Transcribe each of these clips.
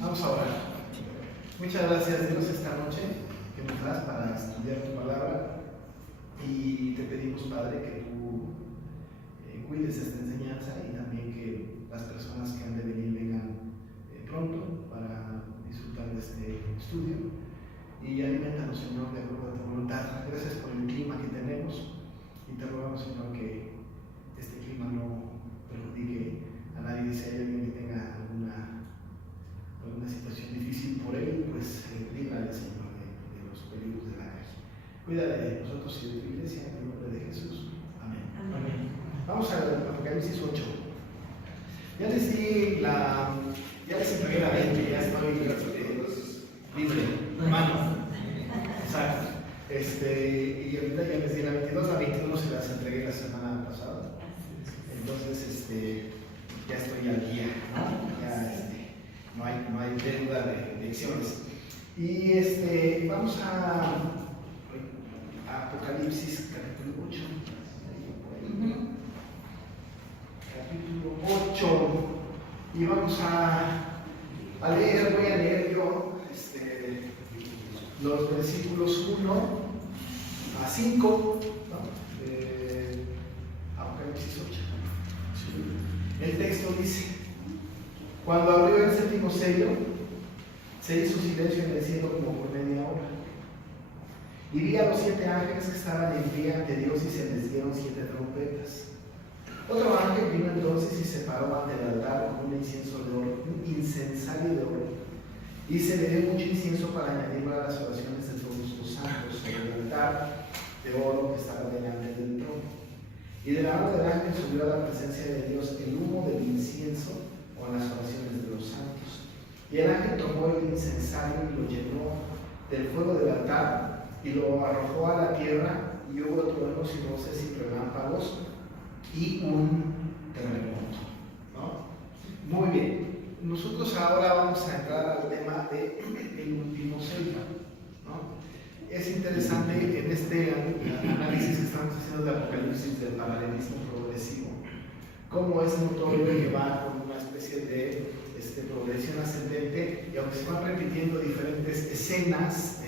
Vamos a orar. Muchas gracias, Dios, esta noche que nos das para estudiar tu palabra. Y te pedimos, Padre, que tú cuides esta enseñanza y también que las personas que han de venir vengan pronto para disfrutar de este estudio. Y aliméntanos, Señor, de acuerdo a tu voluntad. Gracias por el clima que tenemos y te rogamos, Señor, que este clima no perjudique a nadie. Si hay alguien que tenga alguna situación difícil por él, pues líbrale, Señor, de los peligros de la calle. Cuida de nosotros y de tu iglesia, en el nombre de Jesús. Amén. Amén. Vamos al Apocalipsis 8. Ya les entregué la 20, ya estoy libre, mano. Exacto. Y ahorita ya les di la 22, la 21 se las entregué la semana pasada. Entonces, ya estoy al día, ¿no? Ya, no hay deuda de lecciones. Y vamos a Apocalipsis capítulo 8. Capítulo 8. Y vamos a leer, voy a leer yo los versículos 1 a 5, ¿no? De Apocalipsis 8. El texto dice: cuando abrió el séptimo sello, se hizo silencio en el cielo como por media hora. Y vi a los 7 ángeles que estaban en pie ante Dios y se les dieron 7 trompetas. Otro ángel vino entonces y se paró ante el altar con un incensario de oro. Y se le dio mucho incienso para añadirlo a las oraciones de todos los santos sobre el altar de oro que estaba delante del trono. Y de la mano del ángel subió a la presencia de Dios el humo del incienso con las oraciones de los santos. Y el ángel tomó el incensario y lo llenó del fuego del altar y lo arrojó a la tierra, y hubo truenos y voces y relámpagos y un terremoto, ¿no? Muy bien. Nosotros ahora vamos a entrar al tema del último sello, ¿no? Es interesante en este análisis que estamos haciendo de Apocalipsis del paralelismo progresivo, cómo es notorio que va con una especie de progresión ascendente, y aunque se van repitiendo diferentes escenas,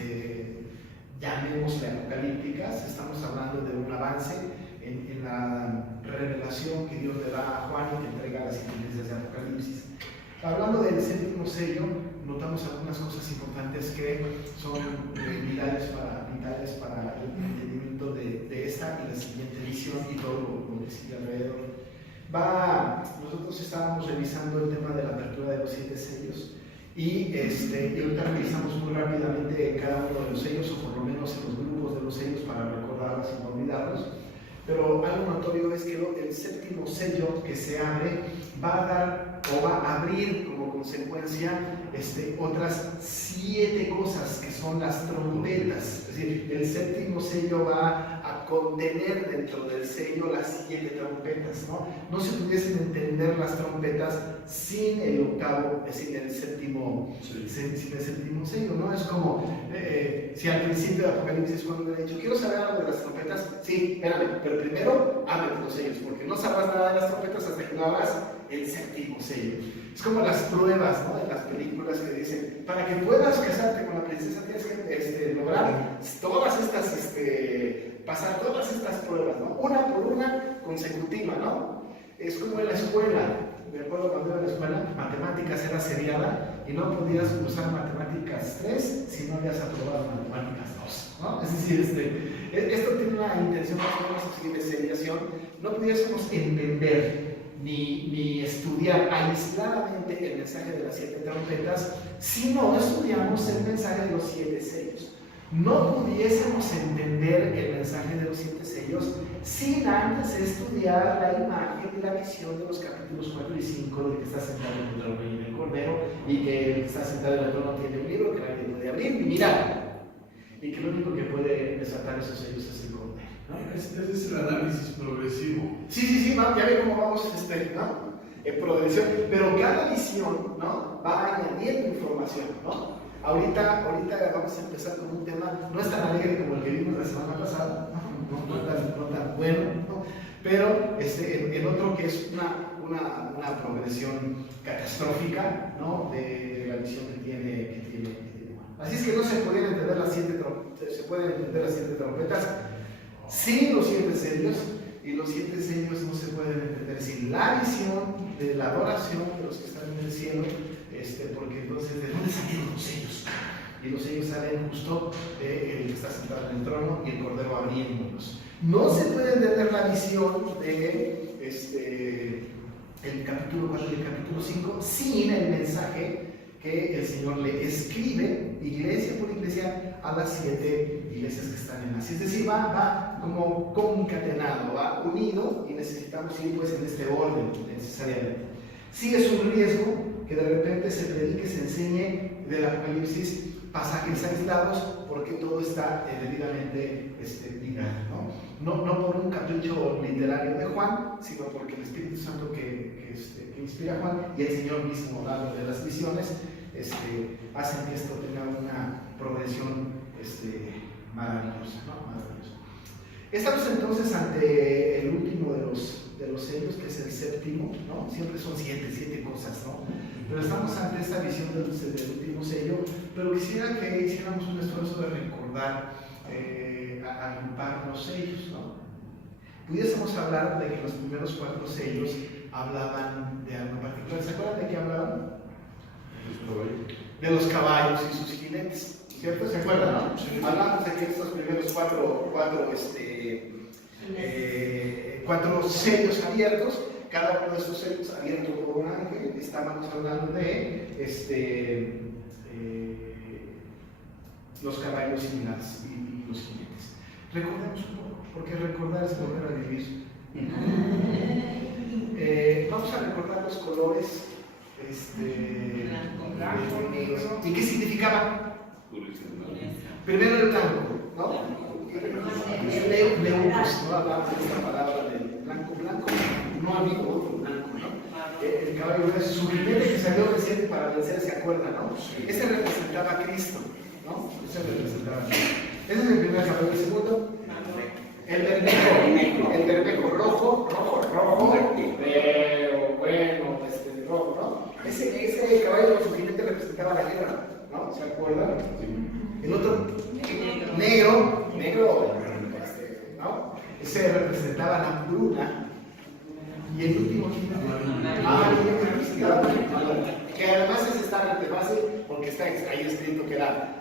llamémosle apocalípticas, estamos hablando de un avance en la revelación que Dios le da a Juan y que entrega a las iglesias de Apocalipsis. Hablando del séptimo sello, notamos algunas cosas importantes que son vitales para el entendimiento de esta y la siguiente visión y todo lo que sigue alrededor. Nosotros estábamos revisando el tema de la apertura de los 7 sellos y ahorita revisamos muy rápidamente cada uno de los sellos, o por lo menos en los grupos de los sellos, para recordarlos y no olvidarlos. Pero algo notorio es que el séptimo sello que se abre va a dar o va a abrir como consecuencia otras 7 cosas que son las trompetas. Es decir, el séptimo sello va a contener dentro del sello las 7 trompetas, ¿no? No se pudiesen entender las trompetas sin el octavo, sin el séptimo sello, ¿no? Es como si al principio de Apocalipsis, cuando me han dicho, quiero saber algo de las trompetas, sí, espérame, pero primero ábrete los sellos, porque no sabrás nada de las trompetas hasta que no abras el séptimo sello. Es como las pruebas, ¿no? De las películas que dicen, para que puedas casarte con la princesa tienes que lograr todas estas, pasar todas estas pruebas, ¿no? Una por una consecutiva, ¿no? Es como en la escuela. Me acuerdo cuando iba a la escuela, matemáticas era seriada y no podías cursar matemáticas 3 si no habías aprobado matemáticas 2, ¿no? Es decir, esto tiene una intención más o menos así de seriación. No pudiésemos entender ni estudiar aisladamente el mensaje de las 7 trompetas si no estudiamos el mensaje de los 7 sellos. No pudiésemos entender el mensaje de los 7 sellos sin antes estudiar la imagen y la visión de los capítulos 4 y 5 de que está sentado en el trono y en el cordero, y que el que está sentado en el trono tiene un libro que nadie puede abrir ni mirar, y que lo único que puede desatar esos sellos es el cordero, ¿no? Ese es el análisis progresivo. Sí, ¿no? Ya ve cómo vamos ¿no? En progresión, pero cada visión, ¿no? Va añadiendo información, ¿no? Ahorita vamos a empezar con un tema no es tan alegre como el que vimos la semana pasada, no tan bueno, ¿no? Pero el otro que es una progresión catastrófica, ¿no? de la visión dices que no se pueden entender las 7 trompetas sin los 7 sellos, y los 7 sellos no se pueden entender sin la visión de la adoración de los que están en el cielo, porque entonces, ¿de dónde salieron los sellos? Y los sellos salen justo del que está sentado en el trono y el Cordero abriéndolos. No se puede entender la visión de el capítulo 4 y el capítulo 5 sin el mensaje que el Señor le escribe iglesia por iglesia a las 7 iglesias que están en Asia. Es decir, va como concatenado, va unido, y necesitamos ir pues en este orden necesariamente. Sí es un riesgo que de repente se predique, se enseñe del Apocalipsis pasajes aislados, porque todo está debidamente ligado, ¿no? por un capricho literario de Juan, sino porque el Espíritu Santo que inspira a Juan y el Señor mismo, hablando de las visiones, hacen que esto tenga una progresión maravillosa, ¿no? Maravillosa. Estamos entonces ante el último de los sellos, que es el séptimo, ¿no? Siempre son 7 cosas, ¿no? Pero estamos ante esta visión del último sello, pero quisiera que hiciéramos un esfuerzo de recordar, agrupar los sellos, ¿no? Pudiésemos hablar de que los primeros 4 sellos hablaban de algo particular. ¿Se acuerdan de qué hablaban? De los caballos y sus jinetes, ¿cierto? ¿Se acuerdan? ¿No? Sí. Hablamos de que estos primeros cuatro sellos abiertos, cada uno de estos sellos abiertos por un ángel, estábamos hablando de los caballos y los jinetes. Recordemos un poco, porque recordar es volver a vivir. Vamos a recordar los colores. Blanco, negro. ¿Y qué significaban? Primero el blanco, ¿no? Leucos, ¿no? Hablamos de esta palabra del blanco, no amigo, otro blanco, ¿no? El caballo es su jinete que salió reciente para vencer, ¿se acuerdan, no? Ese representaba a Cristo, ¿no? Ese representaba a Cristo. Ese es el primer caballo. El segundo, el bermejo rojo, pero bueno, rojo, ¿no? Ese caballo con su jinete representaba la guerra, ¿no? ¿Se acuerdan? El otro, negro, ¿no? Ese representaba la hambruna. Y el último, representaba que además ese está realmente fácil, porque está ahí escrito que era,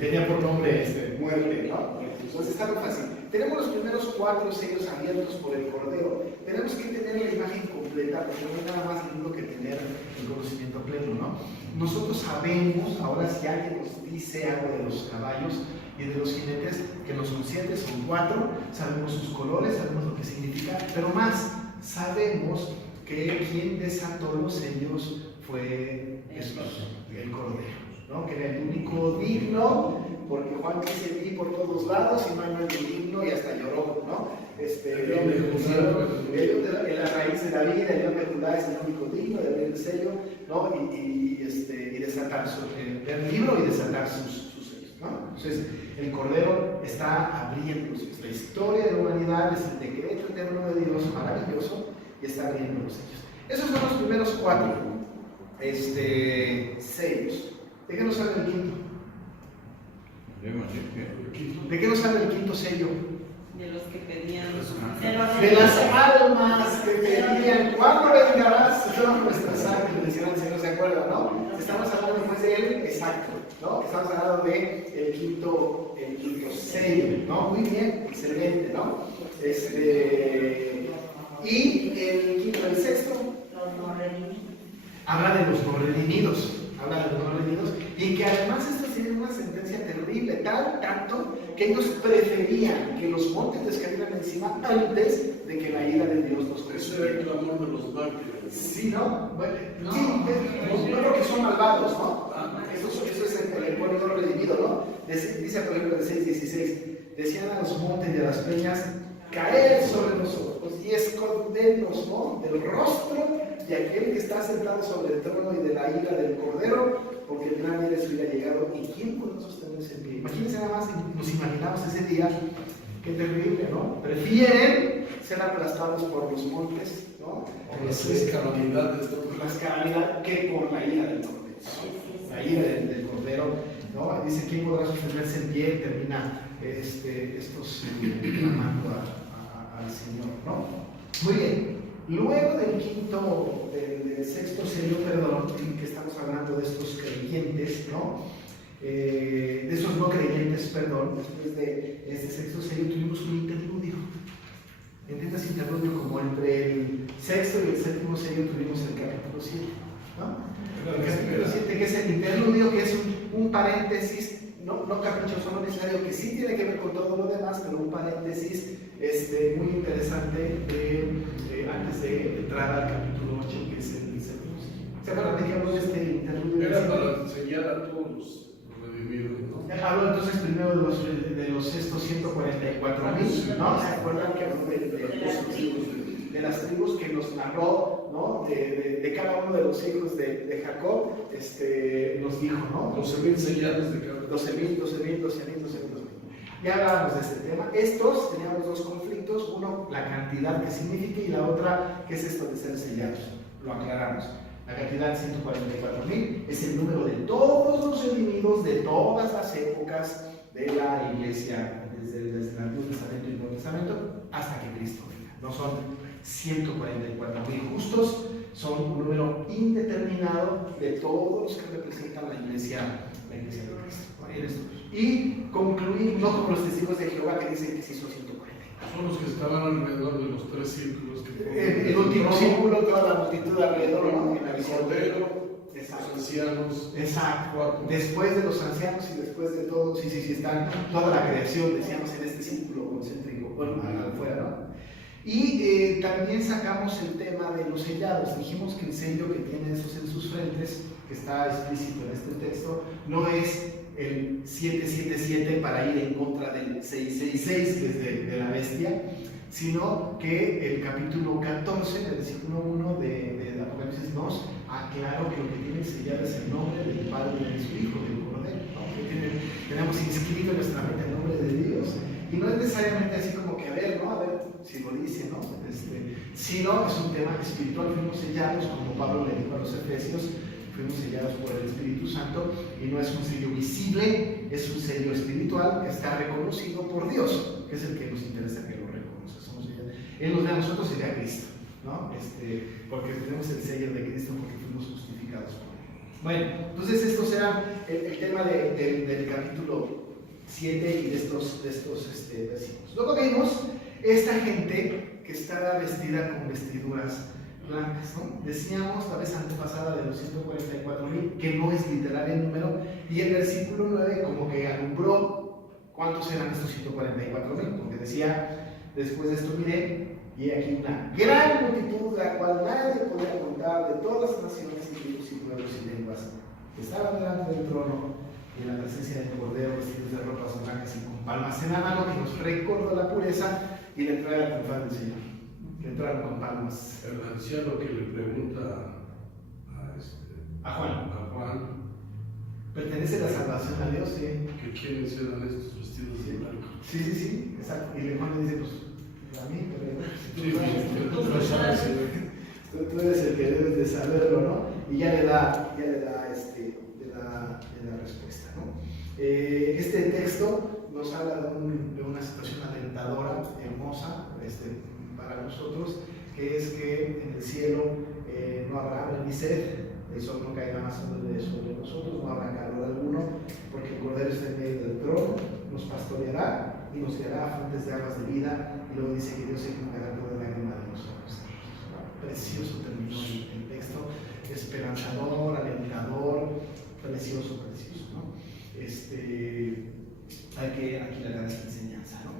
tenía por nombre muerte, ¿no? Entonces está muy fácil. Tenemos los primeros 4 sellos abiertos por el Cordero. Tenemos que tener la imagen completa, porque no hay nada más lindo que tener el conocimiento pleno, ¿no? Nosotros sabemos, ahora si alguien nos dice algo de los caballos y de los jinetes, que no son 7, son 4, sabemos sus colores, sabemos lo que significa, pero más, sabemos que quien desató los sellos fue Jesús, el Cordero, ¿no? Que era el único digno, porque Juan dice: vi por todos lados y no hay nadie digno, y hasta lloró, ¿no? El león de la raíz de David, el león de Judá, es el único digno de abrir el sello, ¿no? Y desatar el libro y desatar sus sellos, ¿no? Entonces, el Cordero está abriendo la historia de la humanidad, es el decreto eterno de Dios maravilloso, y está abriendo los sellos. Esos son los primeros 4 sellos. ¿De qué nos habla el quinto? ¿De qué nos habla el quinto sello? De los que pedían. De las almas que pedían: ¿cuándo vengarás todas nuestras sangre? Decían el Señor, ¿se acuerdan, no? Estamos hablando después de él, exacto, ¿no? Estamos hablando de el quinto sello, ¿no? Muy bien, excelente, ¿no? Y el sexto habla de los no redimidos. Y que además esto tiene una sentencia terrible, tanto que ellos preferían que los montes les cayeran encima antes de que la ira de Dios los consumiera. Eso era el clamor de los mártires. Sí, ¿no? Bueno, no porque son malvados, ¿no? Eso es el pueblo no redimido, ¿no? Dice por ejemplo en 6:16: decían a los montes y a las peñas: caed sobre nosotros y escondernos, ¿no? Del rostro de aquel que está sentado sobre el trono y de la ira del Cordero, porque el gran día de su ira ha llegado. ¿Y quién puede sostenerse en pie? Imagínense nada más, nos imaginamos ese día. Qué terrible, ¿no? Prefieren ser aplastados por los montes, ¿no? Por las calamidades, que por la ira del Cordero. La ira del Cordero ¿no? Dice, ¿quién podrá sostenerse en pie? Termina estos clamando al Señor, ¿no? Muy bien. Luego del sexto sello, perdón, que estamos hablando de estos creyentes, ¿no? De esos no creyentes, perdón, después de este sexto sello tuvimos un interludio. ¿Entiendes? Interludio como entre el sexto y el séptimo sello tuvimos el capítulo 7, ¿no? El capítulo 7, que es el interludio, que es un paréntesis, no caprichoso, no necesario, que sí tiene que ver con todo lo demás, pero un paréntesis muy interesante antes de entrar al capítulo 8, que es el séptimo sello. ¿Se acuerdan de que habló de este interludio? Era para enseñar a todos los redimidos, ¿no? Hablo entonces primero de los estos 144,000, ¿no? ¿Se acuerdan que habló de las tribus que nos narró, ¿no? De cada uno de los hijos de Jacob, nos dijo, ¿no? 12,000 sellados de cada uno. 12,000. Ya hablábamos de este tema. Estos teníamos dos conflictos, uno la cantidad que significa y la otra que es esto de ser sellados. Lo aclaramos. La cantidad 144,000 es el número de todos los redimidos de todas las épocas de la iglesia, desde el Antiguo Testamento y el Nuevo Testamento hasta que Cristo venga. No son 144,000 justos, son un número indeterminado de todos los que representan la iglesia de Cristo. Y concluir, no como los testigos de Jehová que dicen que sí son 144. Son los que estaban alrededor de los tres círculos que El último círculo, toda la multitud alrededor, ¿no? En la el visión. cordero, los ancianos. Exacto. Cuatro. Después de los ancianos y después de todos, sí, están toda la creación, decíamos, en este círculo concéntrico, bueno, afuera, ¿no? Y también sacamos el tema de los sellados. Dijimos que el sello que tiene esos en sus frentes, que está explícito en este texto, no es el 777 para ir en contra del 666, que es de la bestia, sino que el capítulo 14, versículo 1 de Apocalipsis nos aclara que lo que tiene sellado es el nombre del Padre y de su Hijo, del Cordero, ¿no? Que tenemos inscrito en nuestra mente el nombre de Dios. Y no es necesariamente así como que a ver si lo dice, ¿no? Sino es un tema espiritual. Fuimos sellados, como Pablo le dijo a los Efesios, fuimos sellados por el Espíritu Santo, y no es un sello visible, es un sello espiritual que está reconocido por Dios, que es el que nos interesa que lo reconozca. Somos sellados. Él nos da a nosotros y a Cristo, ¿no? Porque tenemos el sello de Cristo, porque fuimos justificados por Él. Bueno, entonces estos eran el tema del capítulo 7 y de estos versículos. Luego vimos esta gente que estaba vestida con vestiduras blancas, ¿no? Decíamos la vez antepasada de los 144,000 que no es literal el número, y el versículo 9 como que alumbró cuántos eran estos 144,000, porque decía, después de esto miré, y aquí una gran multitud, la cual nadie podía contar, de todas las naciones y tribus y pueblos y lenguas, que estaban delante del trono y en la presencia del Cordero, vestidos de ropas blancas y con palmas en la mano, que nos recordó la pureza y la entrada triunfal del Señor. Que entraron con palmas. El anciano que le pregunta a Juan, ¿pertenece la salvación a Dios? Sí. que quiénes eran estos vestidos de blanco. Sí, exacto. Y Juan le dice, pues, a mí, pero tú eres el que debes de saberlo, ¿no? Y ya le da la respuesta, ¿no? Este texto nos habla de una situación alentadora, hermosa, para nosotros, que es que en el cielo no habrá hambre ni sed, el sol no caerá más sobre nosotros, no habrá calor alguno, porque el Cordero está en medio del trono, nos pastoreará y nos guiará a fuentes de aguas de vida, y luego dice que Dios se enjugará toda lágrima de los ojos. Precioso terminó el texto, esperanzador, alentador, precioso, ¿no? Hay que dar esta enseñanza, ¿no?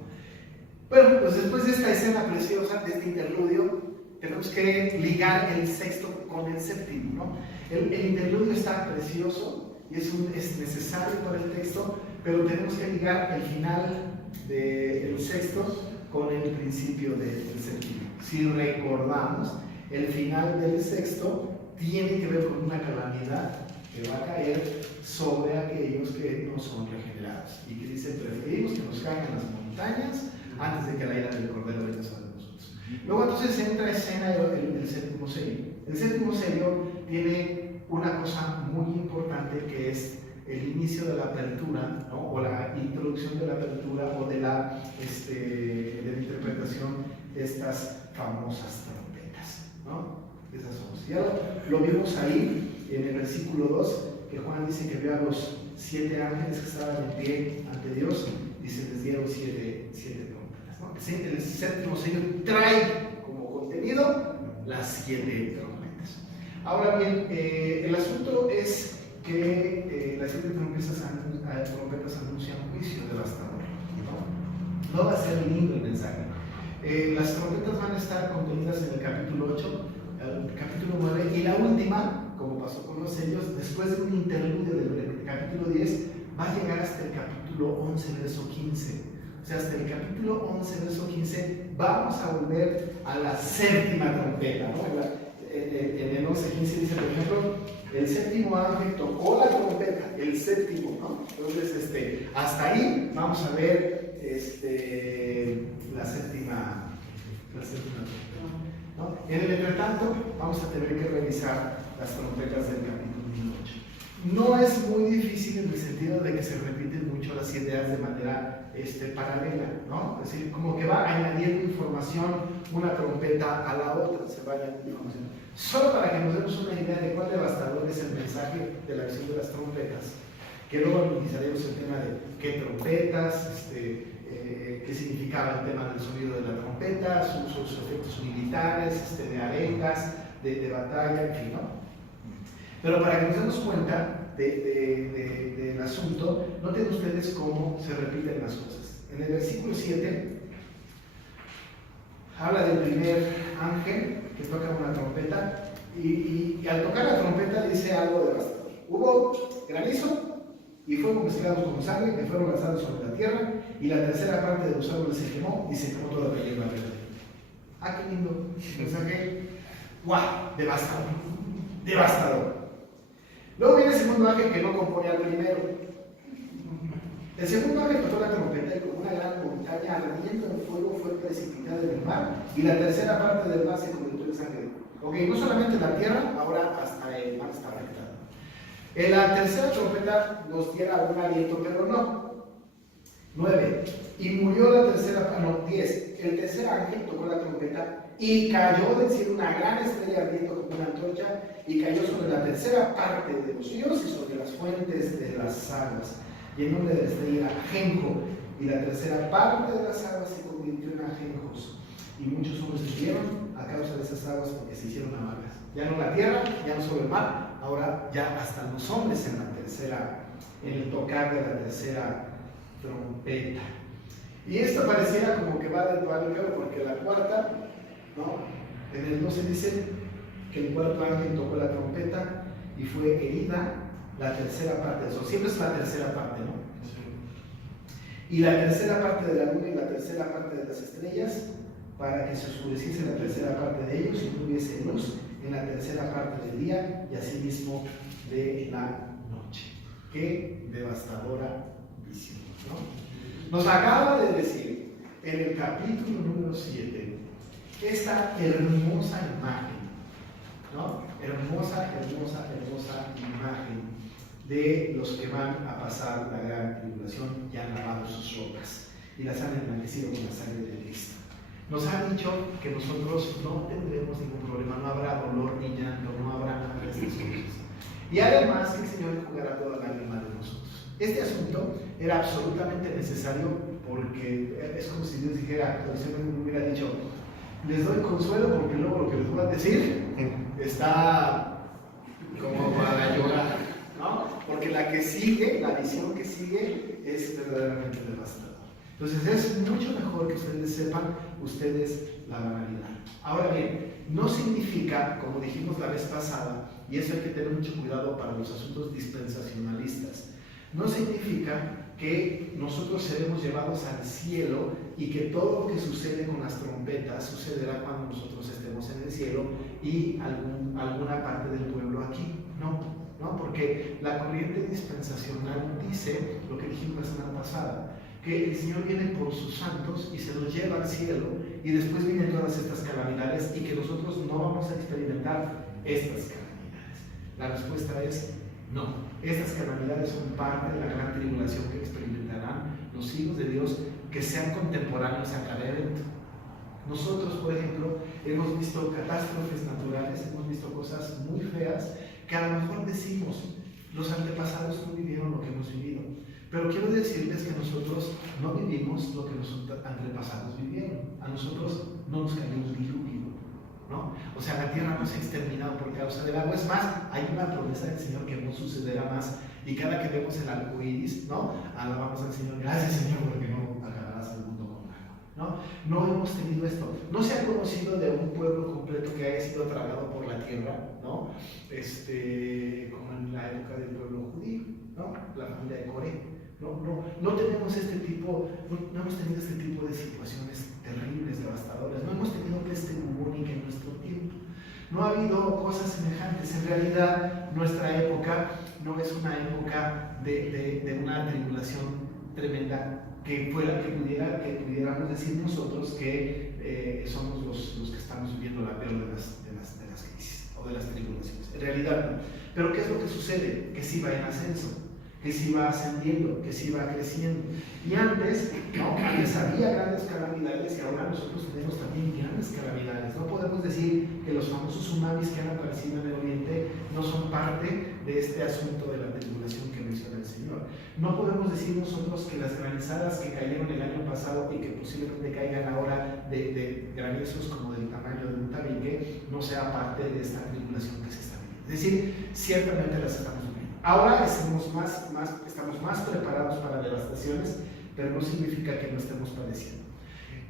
Bueno, pues después de esta escena preciosa, de este interludio, tenemos que ligar el sexto con el séptimo, ¿no? El interludio está precioso y es necesario para el texto, pero tenemos que ligar el final del sexto con el principio del séptimo. Si recordamos, el final del sexto tiene que ver con una calamidad que va a caer sobre aquellos que no son regenerados y que dice, preferimos que nos caigan las montañas antes de que la ira del Cordero venga sobre nosotros. Luego entonces entra en escena el séptimo sello. El séptimo sello tiene una cosa muy importante, que es el inicio de la apertura, ¿no? O la introducción de la apertura o de la interpretación de estas famosas trompetas, ¿no? Esas son. Ya lo vimos ahí en el versículo 2, que Juan dice que vio a los 7 ángeles que estaban en pie ante Dios y se les dieron 7 trompetas, ¿no? El séptimo sello trae como contenido las 7 trompetas. Ahora bien, el asunto es que las 7 trompetas anuncian juicio devastador, ¿no? No va a ser lindo el mensaje. Las trompetas van a estar contenidas en el capítulo 8, el capítulo 9 y la última, como pasó con los sellos, después de un interludio del capítulo 10, va a llegar hasta el capítulo 11, verso 15. O sea, hasta el capítulo 11, verso 15, vamos a volver a la séptima trompeta, ¿no? En el 11, 15 dice, por ejemplo, el séptimo ángel tocó la trompeta, el séptimo, ¿no? Entonces, hasta ahí vamos a ver la séptima trompeta, ¿no? En el entretanto, vamos a tener que revisar las trompetas del capítulo 8. No es muy difícil en el sentido de que se repiten mucho las ideas de manera paralela, ¿no? Es decir, como que va añadiendo información una trompeta a la otra, se va añadiendo información. Solo para que nos demos una idea de cuán devastador es el mensaje de la visión de las trompetas, que luego analizaremos el tema de qué trompetas, qué significaba el tema del sonido de la trompeta, sus efectos militares, de arengas, de batalla, en fin, ¿no? Pero para que nos demos cuenta del asunto, noten ustedes cómo se repiten las cosas. En el versículo 7 habla del primer ángel que toca una trompeta y al tocar la trompeta dice algo devastador. Hubo granizo y fuego mezclados con sangre que fueron lanzados sobre la tierra y la tercera parte de los árboles se quemó y se quemó toda la hierba verde. Ah, qué lindo mensaje. ¡Guau! Devastador. Devastador. Luego viene el segundo ángel que no compone al primero. El segundo ángel tocó la trompeta y como una gran montaña ardiendo en fuego fue precipitada en el mar y la tercera parte del mar se convirtió en sangre. Ok, no solamente la tierra, ahora hasta el mar está afectado. En la tercera trompeta nos diera un aliento, pero no. 9. Y murió la tercera, no, 10. El tercer ángel tocó la trompeta y cayó del cielo una gran estrella ardiendo como una antorcha y cayó sobre la tercera parte de los ríos y sobre las fuentes de las aguas. Y el nombre de la estrella era ajenjo, y la tercera parte de las aguas se convirtió en ajenjos. Y muchos hombres murieron a causa de esas aguas porque se hicieron amargas. Ya no la tierra, ya no solo el mar, ahora ya hasta los hombres en el tocar de la tercera trompeta. Y esto pareciera como que va del palo peor, porque la cuarta, ¿no? En el 12 dice que el cuarto ángel tocó la trompeta y fue herida la tercera parte de eso. Siempre es la tercera parte, ¿no? Y la tercera parte de la luna y la tercera parte de las estrellas, para que se oscureciese la tercera parte de ellos y no hubiese luz en la tercera parte del día y asimismo de la noche. Qué devastadora visión, ¿no? Nos acaba de decir en el capítulo número 7 esta hermosa imagen, ¿no? Hermosa imagen de los que van a pasar la gran tribulación y han lavado sus ropas y las han emblanquecido con la sangre de Cristo. Nos ha dicho que nosotros no tendremos ningún problema, no habrá dolor ni llanto, no habrá nada de estas cosas. Y además que el Señor enjugará toda lágrima de nosotros. Este asunto era absolutamente necesario porque es como si Dios dijera, el Señor me hubiera dicho, les doy consuelo porque luego lo que les voy a decir está como para llorar, ¿no? Porque la que sigue, la visión que sigue es verdaderamente devastadora. Entonces es mucho mejor que ustedes sepan, ustedes la van a lidiar. Ahora bien, no significa, como dijimos la vez pasada, y eso hay que tener mucho cuidado para los asuntos dispensacionalistas, no significa que nosotros seremos llevados al cielo y que todo lo que sucede con las trompetas sucederá cuando nosotros estemos en el cielo y alguna parte del pueblo aquí. No, porque la corriente dispensacional dice lo que dijimos la semana pasada, que el Señor viene por sus santos y se los lleva al cielo y después vienen todas estas calamidades y que nosotros no vamos a experimentar estas calamidades. La respuesta es No, estas calamidades son parte de la gran tribulación que experimentarán los hijos de Dios que sean contemporáneos a cada evento. Nosotros, por ejemplo, hemos visto catástrofes naturales, hemos visto cosas muy feas que a lo mejor decimos, los antepasados no vivieron lo que hemos vivido. Pero quiero decirles que nosotros no vivimos lo que los antepasados vivieron. A nosotros no nos cayó un diluvio, ¿no? O sea, la tierra no se ha exterminado por causa del agua. Es más, hay una promesa del Señor que no sucederá más. Y cada que vemos el arco iris, ¿no? Alabamos al Señor. Gracias, Señor, porque no acabarás el mundo con agua, ¿no? No hemos tenido esto. No se ha conocido de un pueblo completo que haya sido tragado por la tierra, ¿no? Como en la época del pueblo judío, ¿no? La familia de Coré. No tenemos este tipo, no hemos tenido este tipo de situaciones terribles, devastadoras. No hemos tenido peste bubónica en nuestro tiempo. No ha habido cosas semejantes. En realidad, nuestra época no es una época de una tribulación tremenda que pudiéramos decir nosotros que somos los que estamos viviendo la peor de las crisis o de las tribulaciones. En realidad no. Pero ¿qué es lo que sucede? Que sí va en ascenso, que sí va ascendiendo, que sí va creciendo. Y antes había grandes calamidades y ahora nosotros tenemos también grandes calamidades. No podemos decir que los famosos tsunamis que han aparecido en el Oriente no son parte de este asunto de la tribulación que menciona el Señor. No podemos decir nosotros que las granizadas que cayeron el año pasado y que posiblemente caigan ahora de granizos como del tamaño de un tabique no sea parte de esta tribulación que se está viviendo. Es decir, ciertamente las estamos viviendo. Ahora estamos más preparados para devastaciones, pero no significa que no estemos padeciendo.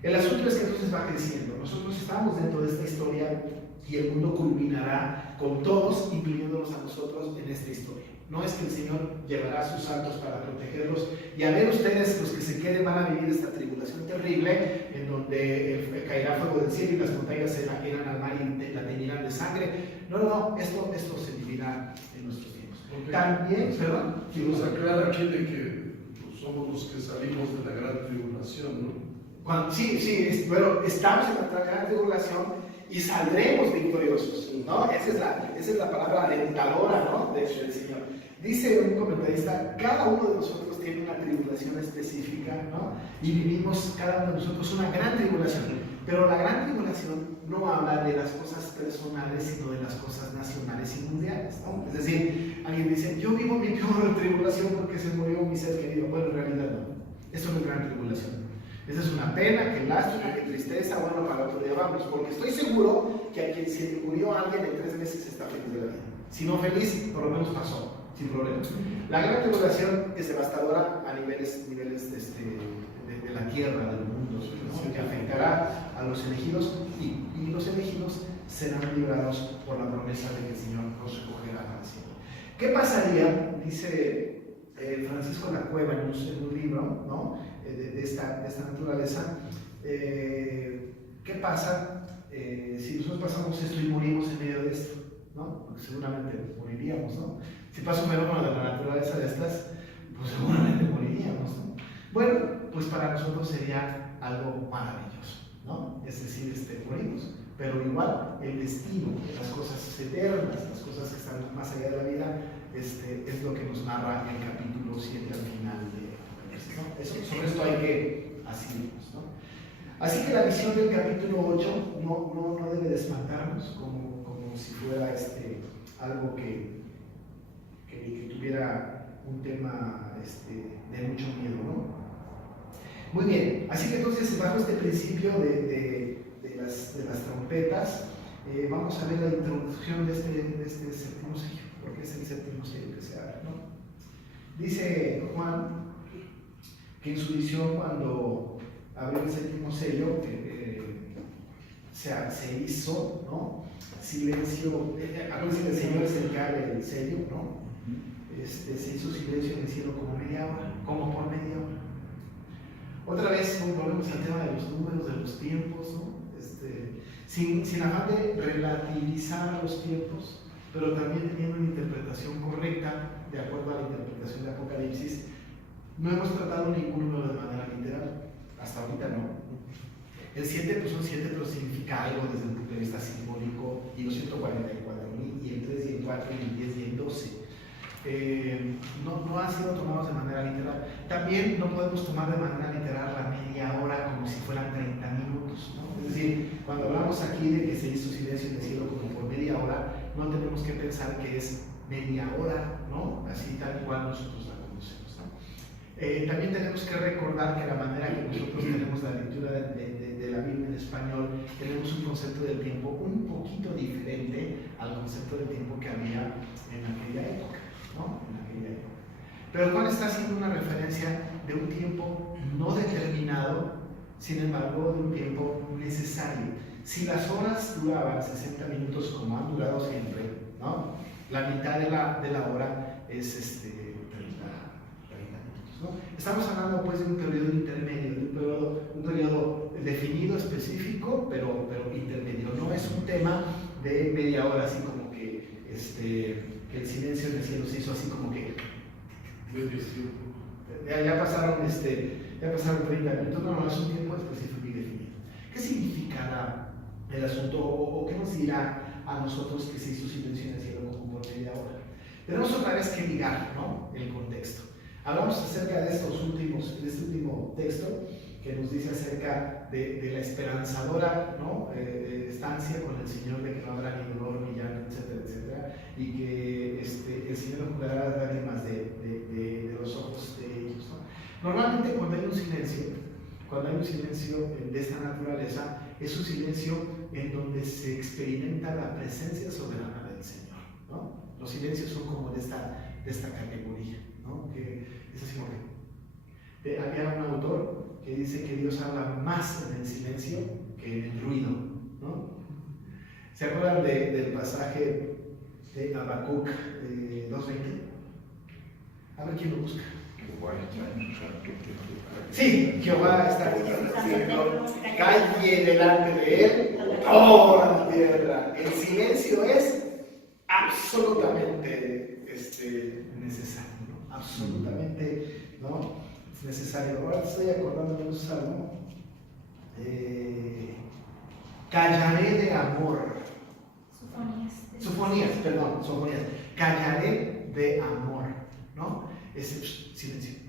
El asunto es que entonces va creciendo. Nosotros estamos dentro de esta historia y el mundo culminará con todos, incluyéndonos a nosotros en esta historia. No es que el Señor llevará a sus santos para protegerlos y a ver ustedes, los que se queden van a vivir esta tribulación terrible en donde caerá fuego del cielo y las montañas irán al mar y la teñirán de sangre. No, esto se vivirá en nuestros tiempos. Okay. También, perdón. Y nos aclara aquí de que pues, somos los que salimos de la gran tribulación, ¿no? Sí, bueno, estamos en la gran tribulación y saldremos victoriosos, ¿no? Esa es la palabra alentadora, ¿no? Del Señor. Dice un comentarista, cada uno de nosotros tiene una tribulación específica, ¿no? Y vivimos cada uno de nosotros una gran tribulación. Pero la gran tribulación no habla de las cosas personales, sino de las cosas nacionales y mundiales, ¿no? Es decir, alguien dice, yo vivo mi peor tribulación porque se murió mi ser querido. Bueno, en realidad no. Esto no es gran tribulación. Esa es una pena, qué lástima, qué tristeza, bueno, para otro día vamos, porque estoy seguro que a quien se murió alguien en 3 meses está feliz de la vida. Si no feliz, por lo menos pasó, sin problemas. La gran tribulación es devastadora a niveles de la tierra, del mundo, ¿no? Que afectará a los elegidos y los elegidos serán librados por la promesa de que el Señor los recogerá para siempre. ¿Qué pasaría? Dice Francisco La Cueva en un libro, ¿no? de esta naturaleza. ¿Qué pasa si nosotros pasamos esto y morimos en medio de esto? ¿No? Porque seguramente moriríamos, ¿no? Si pasa un fenómeno de la naturaleza de estas, pues seguramente moriríamos, ¿no? Bueno, pues para nosotros sería algo maravilloso, ¿no? Es decir, morimos, pero igual el destino, las cosas eternas, las cosas que están más allá de la vida, es lo que nos narra el capítulo 7 al final de Apocalipsis, ¿no? Sobre esto hay que asirnos, ¿no? Así que la visión del capítulo 8 no debe de espantarnos como si fuera algo que tuviera un tema de mucho miedo, ¿no? Muy bien, así que entonces bajo este principio de las trompetas, vamos a ver la introducción de este séptimo sello, porque es el séptimo sello que se abre, ¿no? Dice Juan que en su visión, cuando abrió el séptimo sello, se hizo, ¿no? Silencio. Acuérdense que el Señor es el que abre el sello, ¿no? Se hizo silencio en el cielo como media hora, como por media hora. Otra vez volvemos al tema de los números, de los tiempos, ¿no? Sin afán de relativizar los tiempos, pero también teniendo una interpretación correcta, de acuerdo a la interpretación de Apocalipsis. No hemos tratado ningún número de manera literal, hasta ahorita no. El 7 pues son 7, pero significa algo desde el punto de vista simbólico, y los 144.000, y el 3 y el 4 y el 10 y el 12. no han sido tomados de manera literal. También no podemos tomar de manera literal la media hora como si fueran 30 minutos, ¿no? Es decir, cuando hablamos aquí de que se hizo silencio en el cielo como por media hora, no tenemos que pensar que es media hora, ¿no? Así tal cual nosotros la conocemos, ¿no? También tenemos que recordar que la manera que nosotros tenemos la lectura de la Biblia en español, tenemos un concepto del tiempo un poquito diferente al concepto del tiempo que había en aquella época, ¿no? En aquella época. Pero Juan está haciendo una referencia de un tiempo no determinado, sin embargo, de un tiempo necesario. Si las horas duraban 60 minutos como han durado siempre, ¿no? La mitad de la hora es 30 minutos, ¿no? Estamos hablando pues de un periodo intermedio, un periodo definido, específico, pero intermedio. No es un tema de media hora, así como que el silencio en el cielo se hizo así como que ya pasaron 30 minutos. No, es un tiempo específico y definido. ¿Qué significará el asunto o qué nos dirá a nosotros que se hizo silencio en el cielo como por media hora? Tenemos otra vez que ligar, ¿no?, el contexto. Hablamos acerca de este último texto que nos dice acerca de la esperanzadora, ¿no?, estancia con el Señor, de que no habrá ni dolor ni llanto, etcétera, etcétera, y que el Señor enjugará las lágrimas de los ojos de ellos, ¿no? Normalmente cuando hay un silencio de esta naturaleza, es un silencio en donde se experimenta la presencia soberana del Señor, ¿no? Los silencios son como de esta categoría, ¿no? Que es así como que había un autor que dice que Dios habla más en el silencio que en el ruido, ¿no? ¿Se acuerdan del pasaje de Habacuc 2:20? A ver quién lo busca. Sí, Jehová está diciendo, calle delante de él toda la tierra. El silencio es absolutamente necesario, ¿no? Absolutamente, ¿no?, es necesario. Ahora estoy acordando de un salmo. Callaré de amor. Sofonías. Callaré de amor, ¿no? Ese silencio.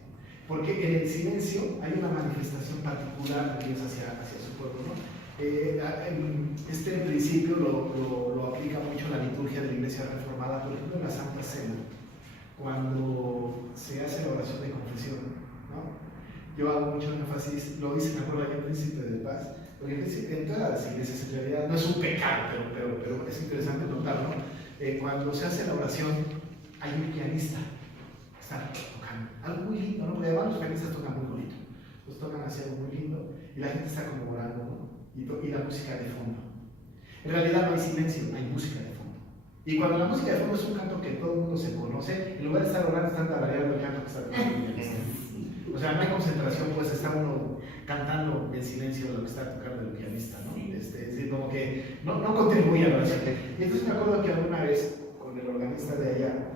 Porque en el silencio hay una manifestación particular de Dios hacia su pueblo, ¿no? Este principio lo aplica mucho la liturgia de la Iglesia Reformada, por ejemplo en la Santa Cena, cuando se hace la oración de confesión, ¿no? Yo hago mucho énfasis, lo dice, me acuerdo, aquí el Príncipe de Paz, porque en todas las iglesias en realidad no es un pecado, pero es interesante notarlo, ¿no? Cuando se hace la oración hay un pianista que está tocando algo muy lindo, ¿no? Porque además los pianistas tocan muy bonito, los tocan así algo muy lindo y la gente está como orando, ¿no? Y la música de fondo. En realidad no hay silencio, hay música de fondo. Y cuando la música de fondo es un canto que todo el mundo se conoce, en lugar de estar orando, están tarareando el canto que está tocando el pianista. O sea, no hay concentración, pues está uno cantando en silencio lo que está tocando el pianista, ¿no? Es decir, como que no contribuye a la oración. Y entonces me acuerdo que alguna vez, con el organista de allá,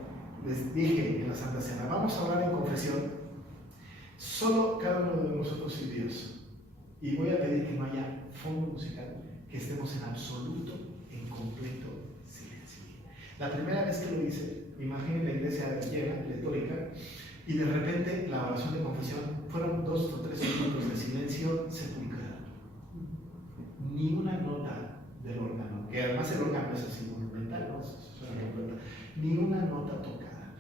les dije en la Santa Cena, vamos a orar en confesión, solo cada uno de nosotros y Dios. Y voy a pedir que no haya fondo musical, que estemos en absoluto, en completo silencio. La primera vez que lo hice, imaginen la iglesia llena, pletórica, y de repente la oración de confesión fueron 2 o 3 minutos de silencio sepulcral. Ni una nota del órgano, que además el órgano es así monumental, ¿no? Ni una nota tocada.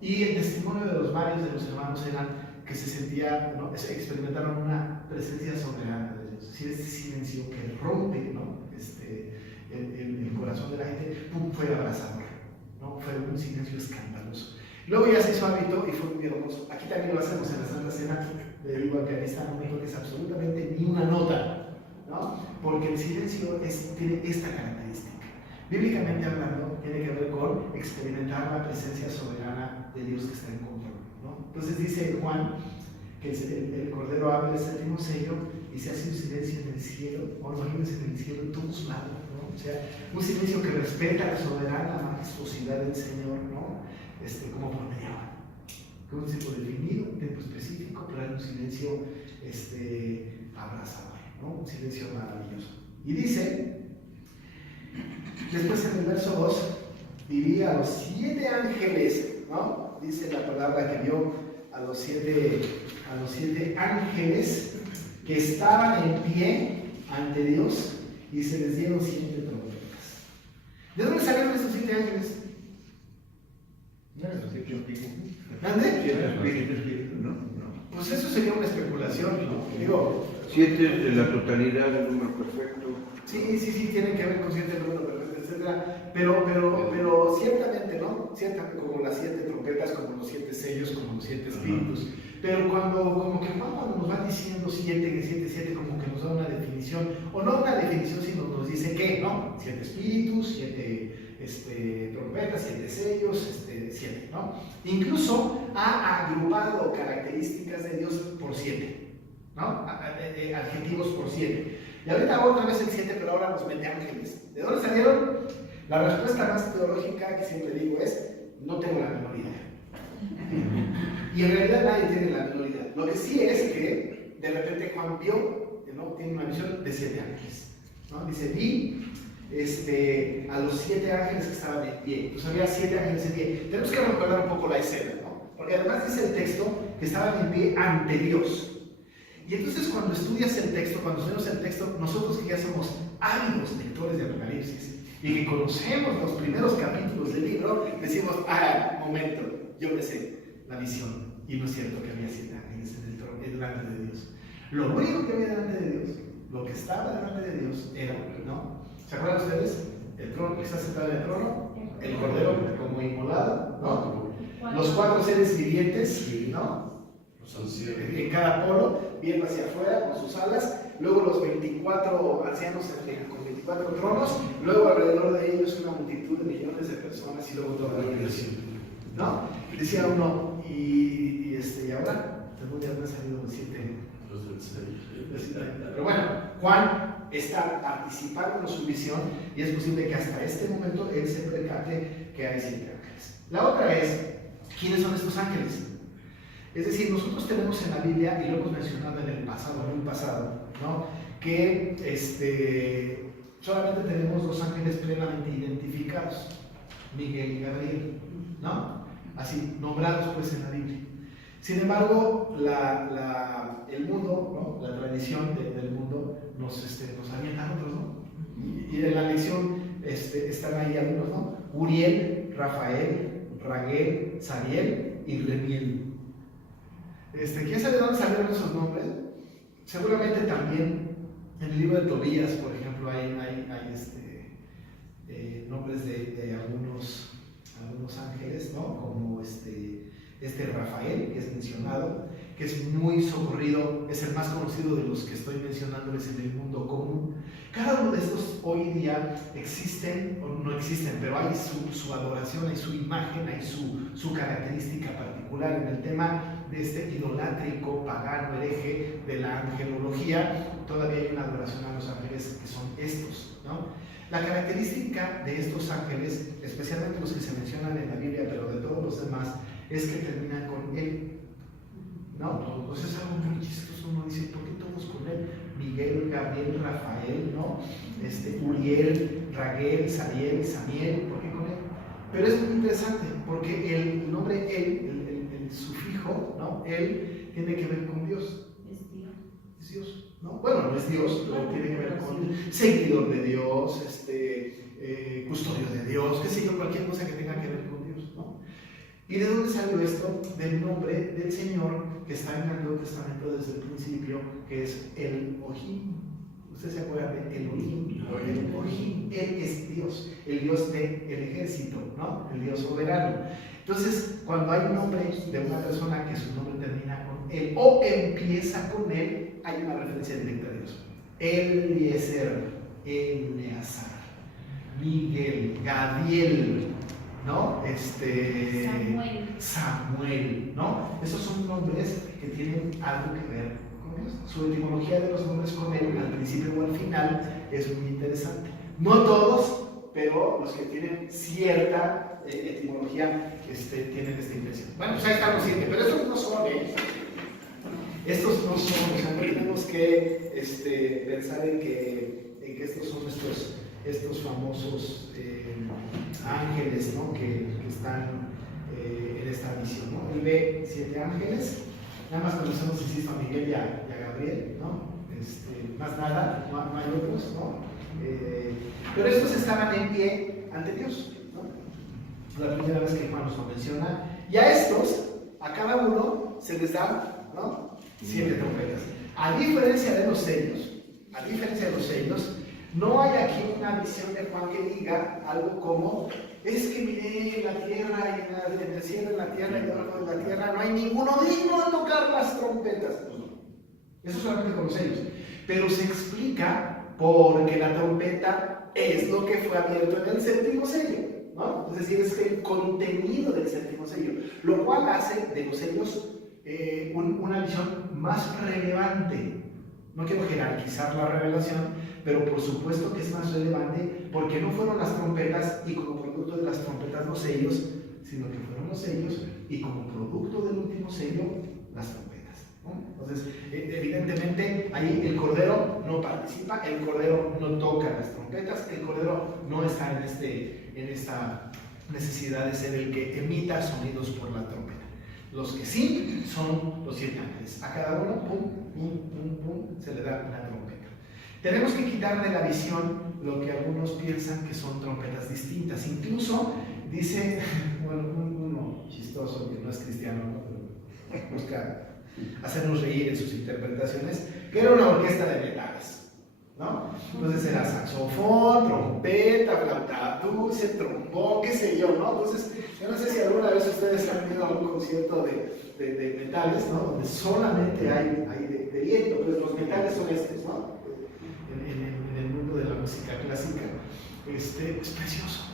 Y el testimonio de los varios de los hermanos eran que se sentía, ¿no?, experimentaron una presencia soberana de Dios. Es decir, este silencio que rompe, ¿no?, el corazón de la gente, fue abrazador, ¿no? Fue un silencio escandaloso. Luego ya se hizo hábito y fue muy hermoso. Aquí también lo hacemos en la Santa Cena. Le digo al pianista, no me toques absolutamente ni una nota, ¿no? Porque el silencio tiene esta característica. Bíblicamente hablando, tiene que ver con experimentar la presencia soberana de Dios que está en control, ¿no? Entonces dice Juan que el Cordero abre el séptimo sello y se hace un silencio en el cielo, o no, en el cielo en todos lados, ¿no? O sea, un silencio que respeta la soberana majestuosidad del Señor, ¿no? Como por media hora. Con un tiempo definido, un tiempo específico, pero hay un silencio abrazador, ¿no? Un silencio maravilloso. Y dice, después en el verso 2, diría a los 7 ángeles, ¿no? Dice la palabra que vio a los siete ángeles que estaban en pie ante Dios y se les dieron 7 trompetas. ¿De dónde salieron esos 7 ángeles? ¿Dónde? Pues eso sería una especulación, ¿no? Digo, 7 de la totalidad del número perfecto. Sí, tiene que ver con 7 números perfectos, etcétera. Pero ciertamente, ¿no? Ciertamente, como las 7 trompetas, como los 7 sellos, como los 7 espíritus. Pero como que cuando nos va diciendo 7, como que nos da una definición, o no una definición, sino nos dice que, ¿no? 7 espíritus, 7 trompetas, 7 sellos, 7, ¿no? Incluso ha agrupado características de Dios por 7, ¿no? Adjetivos por 7. Y ahorita otra vez el 7, pero ahora nos mete ángeles. ¿De dónde salieron? La respuesta más teológica que siempre digo es, no tengo la menor idea. Y en realidad nadie tiene la menor idea. Lo que sí es que de repente Juan vio, ¿no? Tiene una visión de 7 ángeles, ¿no? Dice, vi a los 7 ángeles que estaban en pie. Entonces había 7 ángeles en pie. Tenemos que recordar un poco la escena, ¿no? Porque además dice el texto que estaban en pie ante Dios. Y entonces cuando estudias el texto, cuando estudiamos el texto, nosotros que ya somos ávidos lectores de Apocalipsis y que conocemos los primeros capítulos del libro, decimos, momento, yo me sé la visión. Y no es cierto que había 7 ángeles en el trono, delante de Dios. Lo único que había delante de Dios, lo que estaba delante de Dios era, ¿no? ¿Se acuerdan ustedes? El trono que está sentado en el trono, el cordero como inmolado, ¿no? Los 4 seres vivientes, ¿no? Los ancianos. En cada polo, viendo hacia afuera con sus alas, luego los 24 ancianos con 24 tronos, luego alrededor de ellos una multitud de millones de personas y luego toda la creación, ¿no? Decía uno, y ahora, según ya me han salido los 7. Los del 6. Pero bueno, Juan está participando en su visión y es posible que hasta este momento él se percate que hay 7 ángeles. La otra es, ¿quiénes son estos ángeles? Es decir, nosotros tenemos en la Biblia, y lo hemos mencionado en el pasado, muy pasado, ¿no? Que solamente tenemos 2 ángeles plenamente identificados, Miguel y Gabriel, ¿no? Así, nombrados pues en la Biblia. Sin embargo, el mundo, ¿no? La tradición del mundo nos avienta otros, ¿no? Y en la lección están ahí algunos, ¿no? Uriel, Rafael, Raguel, Sariel y Remiel. ¿Quién sabe de dónde salieron esos nombres? Seguramente también en el libro de Tobías, por ejemplo, hay nombres de algunos ángeles, ¿no? Como Rafael, que es mencionado, que es muy socorrido, es el más conocido de los que estoy mencionándoles en el mundo común. Cada uno de estos hoy día existen, o no existen, pero hay su adoración, hay su imagen, hay su característica particular en el tema de idolátrico, pagano, hereje de la angelología. Todavía hay una adoración a los ángeles que son estos, ¿no? La característica de estos ángeles, especialmente los que se mencionan en la Biblia, pero de todos los demás, es que terminan con él, ¿no? Pues es algo muy chistoso. Uno dice, ¿por qué todos con él? Miguel, Gabriel, Rafael, ¿no? Uriel, Raguel, Sariel, Samiel, ¿por qué con él? Pero es muy interesante porque el nombre él, el sufijo, ¿no? Él tiene que ver con Dios. Es Dios, ¿no? Bueno, no es Dios, pero tiene que ver con seguidor de Dios, custodio de Dios, qué sé yo, cualquier cosa que tenga que ver con Dios, ¿no? ¿Y de dónde salió esto? Del nombre del Señor que está en el Nuevo Testamento desde el principio, que es Elohim. ¿Ustedes se acuerdan de Elohim? Elohim, Él es Dios, el Dios del ejército, ¿no? El Dios soberano. Entonces, cuando hay un nombre de una persona que su nombre termina con Él o empieza con Él, hay una referencia directa a Dios. Eliezer, Eleazar, Miguel, Gabriel, ¿no? Samuel, ¿no? Esos son nombres que tienen algo que ver con Dios. Su etimología de los nombres con él, al principio o al final, es muy interesante. No todos, pero los que tienen cierta etimología tienen esta intención. Bueno, pues ahí están los 7, pero estos no son, estos no son, o sea, no tenemos que pensar en que estos son estos famosos ángeles, ¿no? que están en esta visión, ¿no? Él ve 7 ángeles, nada más conocemos, insisto, a Miguel y a Gabriel, ¿no? Más nada, no hay otros, ¿no? Pero estos estaban en pie ante Dios, ¿no? La primera vez que Juan nos lo menciona, y a estos, a cada uno, se les da, ¿no? 7 trompetas. A diferencia de los sellos, no hay aquí una visión de Juan que diga algo como: es que miré la tierra y en el cielo, en la tierra y debajo de la tierra no hay ninguno digno de tocar las trompetas. Eso solamente con los sellos. Pero se explica porque la trompeta es lo que fue abierto en el 7º sello, ¿no? Es decir, es el contenido del 7º sello, lo cual hace de los sellos una visión más relevante. No quiero jerarquizar la revelación, pero por supuesto que es más relevante porque no fueron las trompetas y como producto de las trompetas los sellos, sino que fueron los sellos y como producto del último sello las trompetas, ¿no? Entonces, evidentemente ahí el Cordero no participa, el Cordero no toca las trompetas, el Cordero no está en esta necesidad de ser el que emita sonidos por la trompeta. Los que sí son los 7 ángeles. A cada uno, pum, pum, pum, pum, se le da una trompeta. Tenemos que quitar de la visión lo que algunos piensan que son trompetas distintas. Incluso dice, bueno, uno chistoso que no es cristiano, ¿no? Pero busca hacernos reír en sus interpretaciones, que era una orquesta de metales, ¿no? Entonces era saxofón, trompeta, flauta dulce, trombón, qué sé yo, ¿no? Entonces, yo no sé si alguna vez ustedes han tenido algún concierto de metales, ¿no? Donde solamente hay de viento, pues los metales son estos, ¿no? En el mundo de la música clásica, es precioso.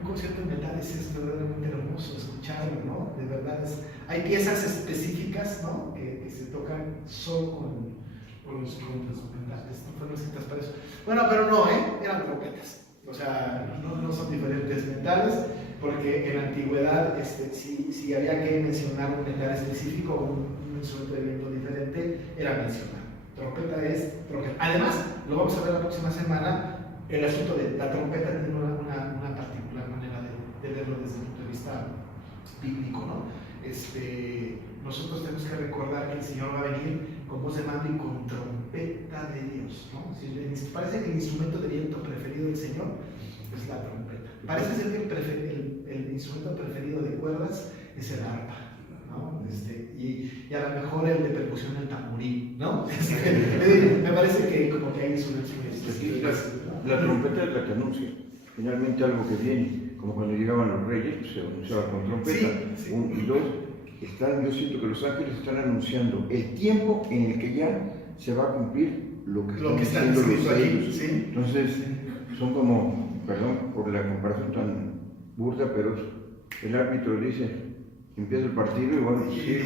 Un concierto de metales es verdaderamente hermoso escucharlo, ¿no? De verdad, hay piezas específicas, ¿no? Que se tocan solo con los instrumentos metales, no fueron escritas para eso. Bueno, pero no, eran trompetas. O sea, no son diferentes metales, porque en la antigüedad, si había que mencionar un metal específico o un instrumento de viento diferente, era mencionar. Trompeta es trompeta. Además, lo vamos a ver la próxima semana, el asunto de la trompeta tiene una particular manera de verlo desde el punto de vista bíblico, ¿no? Nosotros tenemos que recordar que el Señor va a venir con voz de mando y con trompeta de Dios, ¿no? Parece que el instrumento de viento preferido del Señor es la trompeta. Parece ser que el instrumento preferido de cuerdas es el arpa, ¿no? Y a lo mejor el de percusión el tamborín, ¿no? Me parece que como que hay instrumentos La trompeta es la que anuncia finalmente algo que viene, como cuando llegaban los reyes, pues se anunciaba con trompeta. Sí. 1 y 2, yo siento que los ángeles están anunciando el tiempo en el que ya se va a cumplir lo que están diciendo los sellos. ¿Sí? Entonces, son como, perdón por la comparación tan burda, pero el árbitro dice, empieza el partido y bueno, y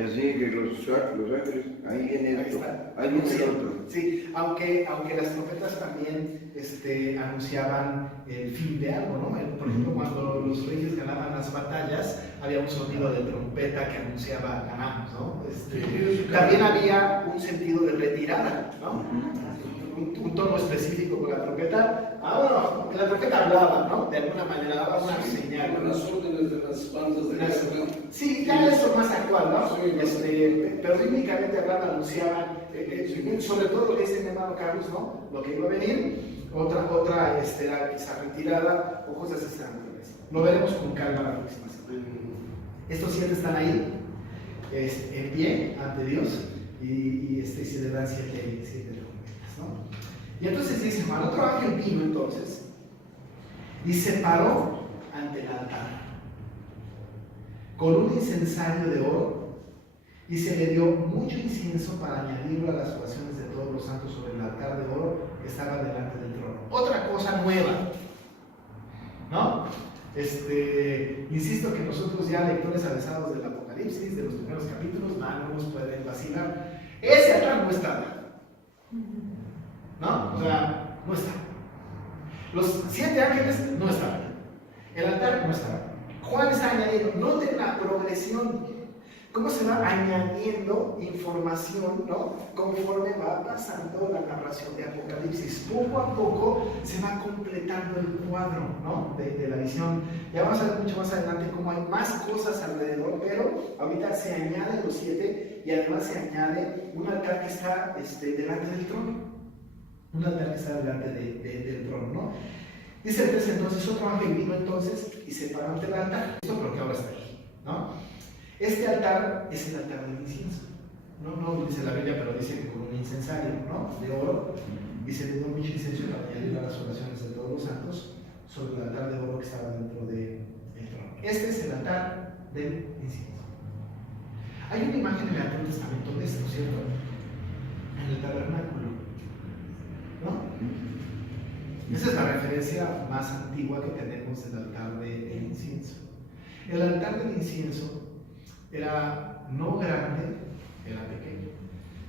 así que los ángeles, ahí viene esto, ahí viene el otro. Sí, aunque las trompetas también anunciaban el fin de algo, ¿no? Por ejemplo, cuando los reyes ganaban las batallas, había un sonido de trompeta que anunciaba ganamos, ¿no? También había un sentido de retirada, ¿no? Un tono específico con la trompeta. Bueno, la trompeta hablaba, ¿no? De alguna manera daba una señal. Con las órdenes de las bandas de guerra. Sí, ya esto es más actual, ¿no? Pero rítmicamente hablando anunciaban, sobre todo lo que dice mi hermano Carlos, ¿no? Lo que iba a venir, otra era esa retirada o cosas extraordinarias. Lo veremos con calma la próxima semana. Estos 7 están ahí, en pie ante Dios, y se le dan 7 trompetas, ¿no? Y entonces dice Juan, otro ángel vino entonces y se paró ante el altar con un incensario de oro, y se le dio mucho incienso para añadirlo a las oraciones de todos los santos sobre el altar de oro que estaba delante del trono. Otra cosa nueva, ¿no? Insisto que nosotros ya lectores avesados del Apocalipsis, de los primeros capítulos, no nos pueden vacilar. Ese altar no estaba, ¿no? O sea, no está. Los 7 ángeles no estaban. El altar no estaba. Juan está añadiendo, noten la progresión. cómo se va añadiendo información, ¿no? Conforme va pasando la narración de Apocalipsis. Poco a poco se va completando el cuadro, ¿no? de la visión. Ya vamos a ver mucho más adelante cómo hay más cosas alrededor, pero ahorita se añaden los 7 y además se añade un altar que está delante del trono. Un altar que está delante del trono, ¿no? Dice el 13, entonces otro ángel vino entonces y se paró ante el altar. Esto creo que ahora está aquí, ¿no? Este altar es el altar del incienso. No dice la Biblia, pero dice que con un incensario, ¿no? De oro. Y se le dio mucho incienso para añadir a las oraciones de todos los santos sobre el altar de oro que estaba dentro del trono. Este es el altar del incienso. Hay una imagen en el Antiguo Testamento de esto, ¿cierto? En el tabernáculo, ¿no? Esa es la referencia más antigua que tenemos del altar del incienso. El altar del incienso era no grande, era pequeño.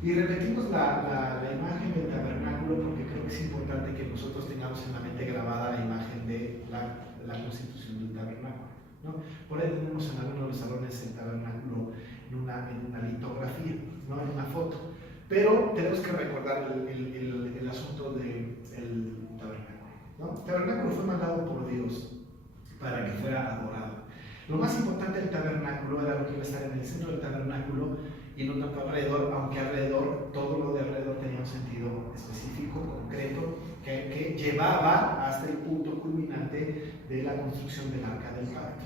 Y repetimos la imagen del tabernáculo porque creo que es importante que nosotros tengamos en la mente grabada la imagen de la constitución del tabernáculo, ¿no? Por ahí tenemos en algunos de los salones el tabernáculo en una litografía, ¿no? En una foto. Pero tenemos que recordar el asunto del tabernáculo, ¿no? El tabernáculo fue mandado por Dios para que fuera adorado. Lo más importante del tabernáculo era lo que iba a estar en el centro del tabernáculo y no tanto alrededor, aunque alrededor, todo lo de alrededor tenía un sentido específico, concreto, que llevaba hasta el punto culminante de la construcción del Arca del Pacto.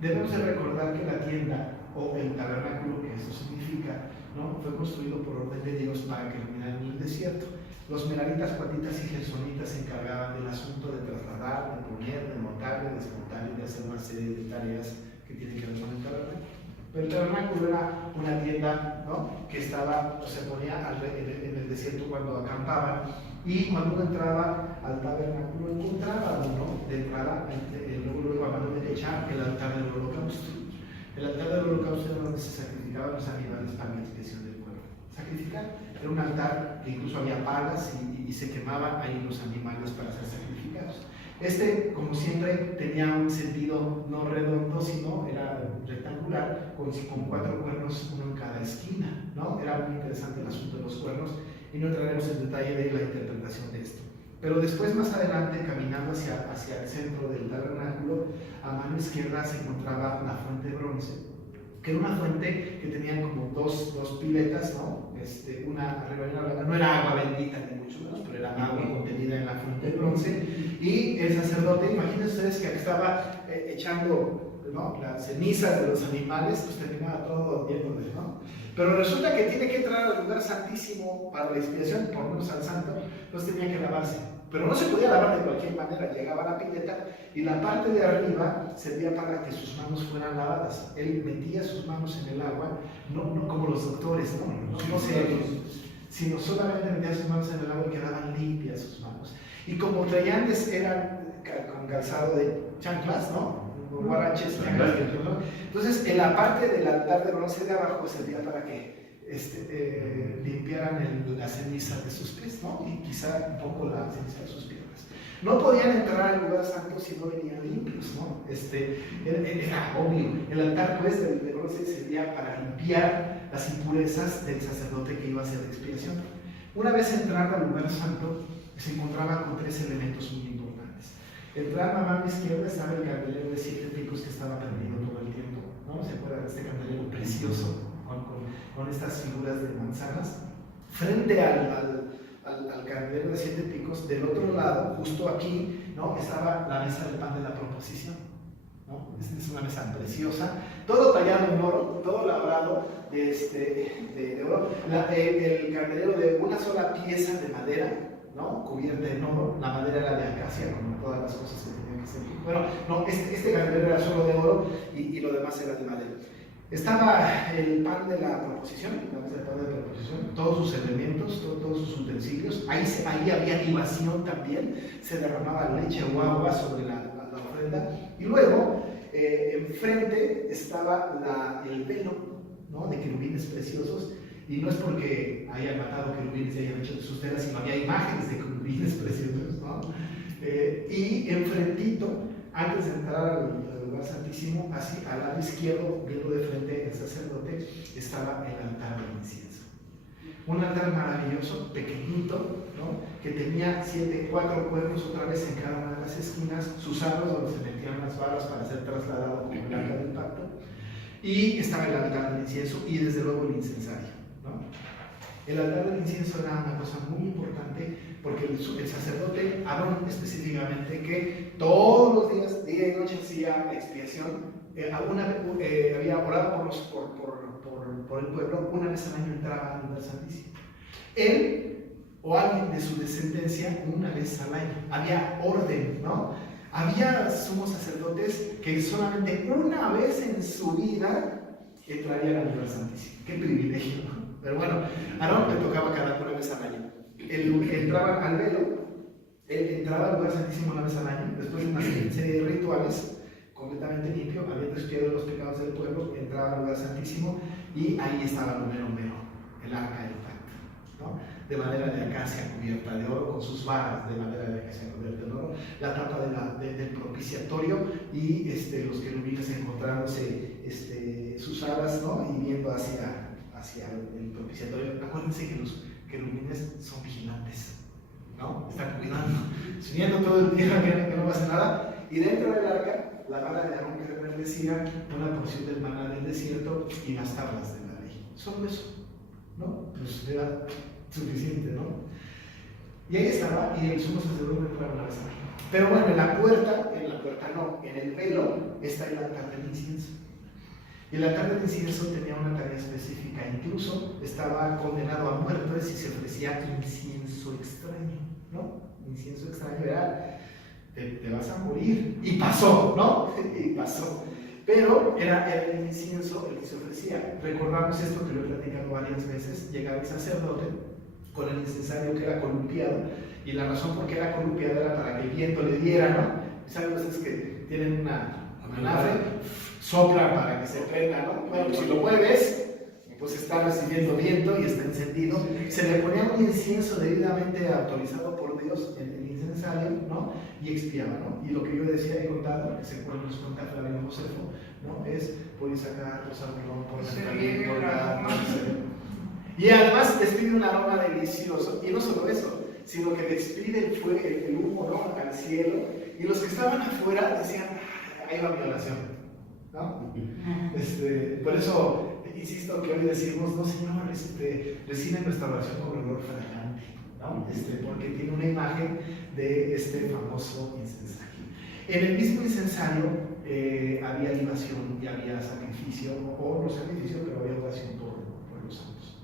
Debemos de recordar que la tienda o el tabernáculo, que eso significa, ¿no? Fue construido por orden de Dios para que iluminara en el desierto. Los meraritas, cuatitas y gersonitas se encargaban del asunto de trasladar, de poner, de montar, de desmontar y de hacer una serie de tareas que tienen que ver con el tabernáculo. Pero el tabernáculo era una tienda, ¿no? Que estaba, o se ponía en el desierto cuando acampaban, y cuando uno entraba al tabernáculo encontraba uno de entrada, luego a mano derecha, el altar del holocausto. El altar del holocausto era donde se sacrificaban los animales para la expiación del pueblo. Sacrificar era un altar que incluso había palas y se quemaban ahí los animales para ser sacrificados. Como siempre, tenía un sentido no redondo, sino era rectangular, con 4 cuernos, uno en cada esquina, ¿no? Era muy interesante el asunto de los cuernos y no entraremos en detalle de la interpretación de esto. Pero después, más adelante, caminando hacia el centro del tabernáculo, a mano izquierda se encontraba la fuente de bronce, que era una fuente que tenía como dos piletas, ¿no? Una arriba y una abajo. No era agua bendita ni mucho menos, pero era agua contenida en la fuente de bronce. Y el sacerdote, imagínense ustedes que estaba echando, ¿no? Las cenizas de los animales, pues terminaba todo lleno de, ¿no? Pero resulta que tiene que entrar al lugar santísimo para la expiación, por lo menos al santo, entonces tenía que lavarse. Pero no se podía lavar de cualquier manera, llegaba a la pileta y la parte de arriba servía para que sus manos fueran lavadas. Él metía sus manos en el agua, no como los doctores, no serios, sino solamente metía sus manos en el agua y quedaban limpias sus manos. Y como trayantes eran con calzado de chanclas, ¿no? Guaraches, chanclas, ¿no? Entonces en la parte del altar de bronce de abajo servía para que limpiaran la ceniza de sus pies, ¿no? Y quizá un poco la ceniza de sus piernas. No podían entrar al lugar santo si no venían limpios, ¿no? Era obvio. El altar, pues, de bronce servía para limpiar las impurezas del sacerdote que iba a hacer la expiación. Una vez entrando al lugar santo, se encontraba con 3 elementos muy importantes. Entrando a mano izquierda estaba el candelero de 7 picos que estaba prendido todo el tiempo, ¿no? ¿Se acuerdan de este candelero precioso? Con estas figuras de manzanas, frente al candelero de 7 picos, del otro lado, justo aquí, ¿no? Estaba la mesa del pan de la proposición, ¿no? Esta es una mesa preciosa, todo tallado en oro, todo labrado de oro, el candelero de una sola pieza de madera, ¿no? Cubierta en oro, la madera era de acacia, como todas las cosas que tenían que ser. Bueno, no, este candelero era solo de oro y lo demás era de madera. Estaba el pan de la proposición, la mesa del pan de la proposición, todos sus elementos, todos sus utensilios. Ahí había libación también, se derramaba leche o agua sobre la ofrenda. Y luego, enfrente estaba el velo, ¿no? De querubines preciosos. Y no es porque hayan matado querubines y hayan hecho de sus telas, sino había imágenes de querubines preciosos, ¿no? Y enfrentito, antes de entrar al lugar lugar santísimo, así al lado izquierdo, viendo de frente el sacerdote, estaba el altar del incienso. Un altar maravilloso, pequeñito, ¿no? Que tenía 4 cuernos otra vez en cada una de las esquinas, sus aros donde se metían las varas para ser trasladado como el arca del pacto, y estaba el altar del incienso y desde luego el incensario, ¿no? El altar del incienso era una cosa muy importante porque el sacerdote, Aarón específicamente, que todos los días, día y noche, hacía expiación, había orado por el pueblo, una vez al año entraba al lugar santísimo. Él o alguien de su descendencia una vez al año. Había orden, ¿no? Había sumos sacerdotes que solamente una vez en su vida entrarían al lugar santísimo. Qué privilegio, ¿no? Pero bueno, a Aarón le tocaba cada una vez al año. Él entraba al velo, él entraba al lugar santísimo una vez al año, después de una serie de rituales, completamente limpio, habiendo expiado los pecados del pueblo, entraba al lugar santísimo y ahí estaba lo mero, el arca del pacto, ¿no? De madera de acacia cubierta de oro, con sus varas de madera de acacia cubierta de oro, la tapa del propiciatorio y los querubines encontrándose sus alas, ¿no? Y viendo hacia el propiciatorio. Acuérdense que los querubines son vigilantes, ¿no? Están cuidando, viendo todo el día que no pase nada. Y dentro del arca, la vara de Aarón que resplandecía, una porción del maná del desierto y las tablas de la ley. Solo eso, ¿no? Pues era suficiente, ¿no? Y ahí estaba, y el sumo sacerdote entraba una vez al año. Pero bueno, en el velo está el altar del incienso. Y el altar del incienso tenía una tarea específica, incluso estaba condenado a muerte si se ofrecía incienso extraño, ¿no? Incienso extraño era, te vas a morir, y pasó, ¿no? Y pasó. Pero era el incienso el que se ofrecía. Recordamos esto que lo he platicado varias veces, llegaba el sacerdote con el incensario que era columpiado, y la razón por qué era columpiado era para que el viento le diera, ¿no? ¿Saben ustedes que tienen una nave? Sopla para que se prenda, ¿no? Bueno, si lo mueves, pues está recibiendo viento y está encendido. Se le ponía un incienso debidamente autorizado por Dios en el incensario, ¿no? Y expiaba, ¿no? Y lo que yo decía y contado, que se puede nos contar Flavio Josefo, ¿no? Es por sacar los árboles, por sacar por la... Y además despide un aroma delicioso. Y no solo eso, sino que despide el humo, ¿no? Al cielo. Y los que estaban afuera decían, ahí va mi oración, ¿no? Por eso insisto que hoy decimos, no Señor, recibe nuestra oración con olor fragante, ¿no? Porque tiene una imagen de este famoso incensario. En el mismo incensario había libación y había sacrificio, o no sacrificio, pero había oración por los santos,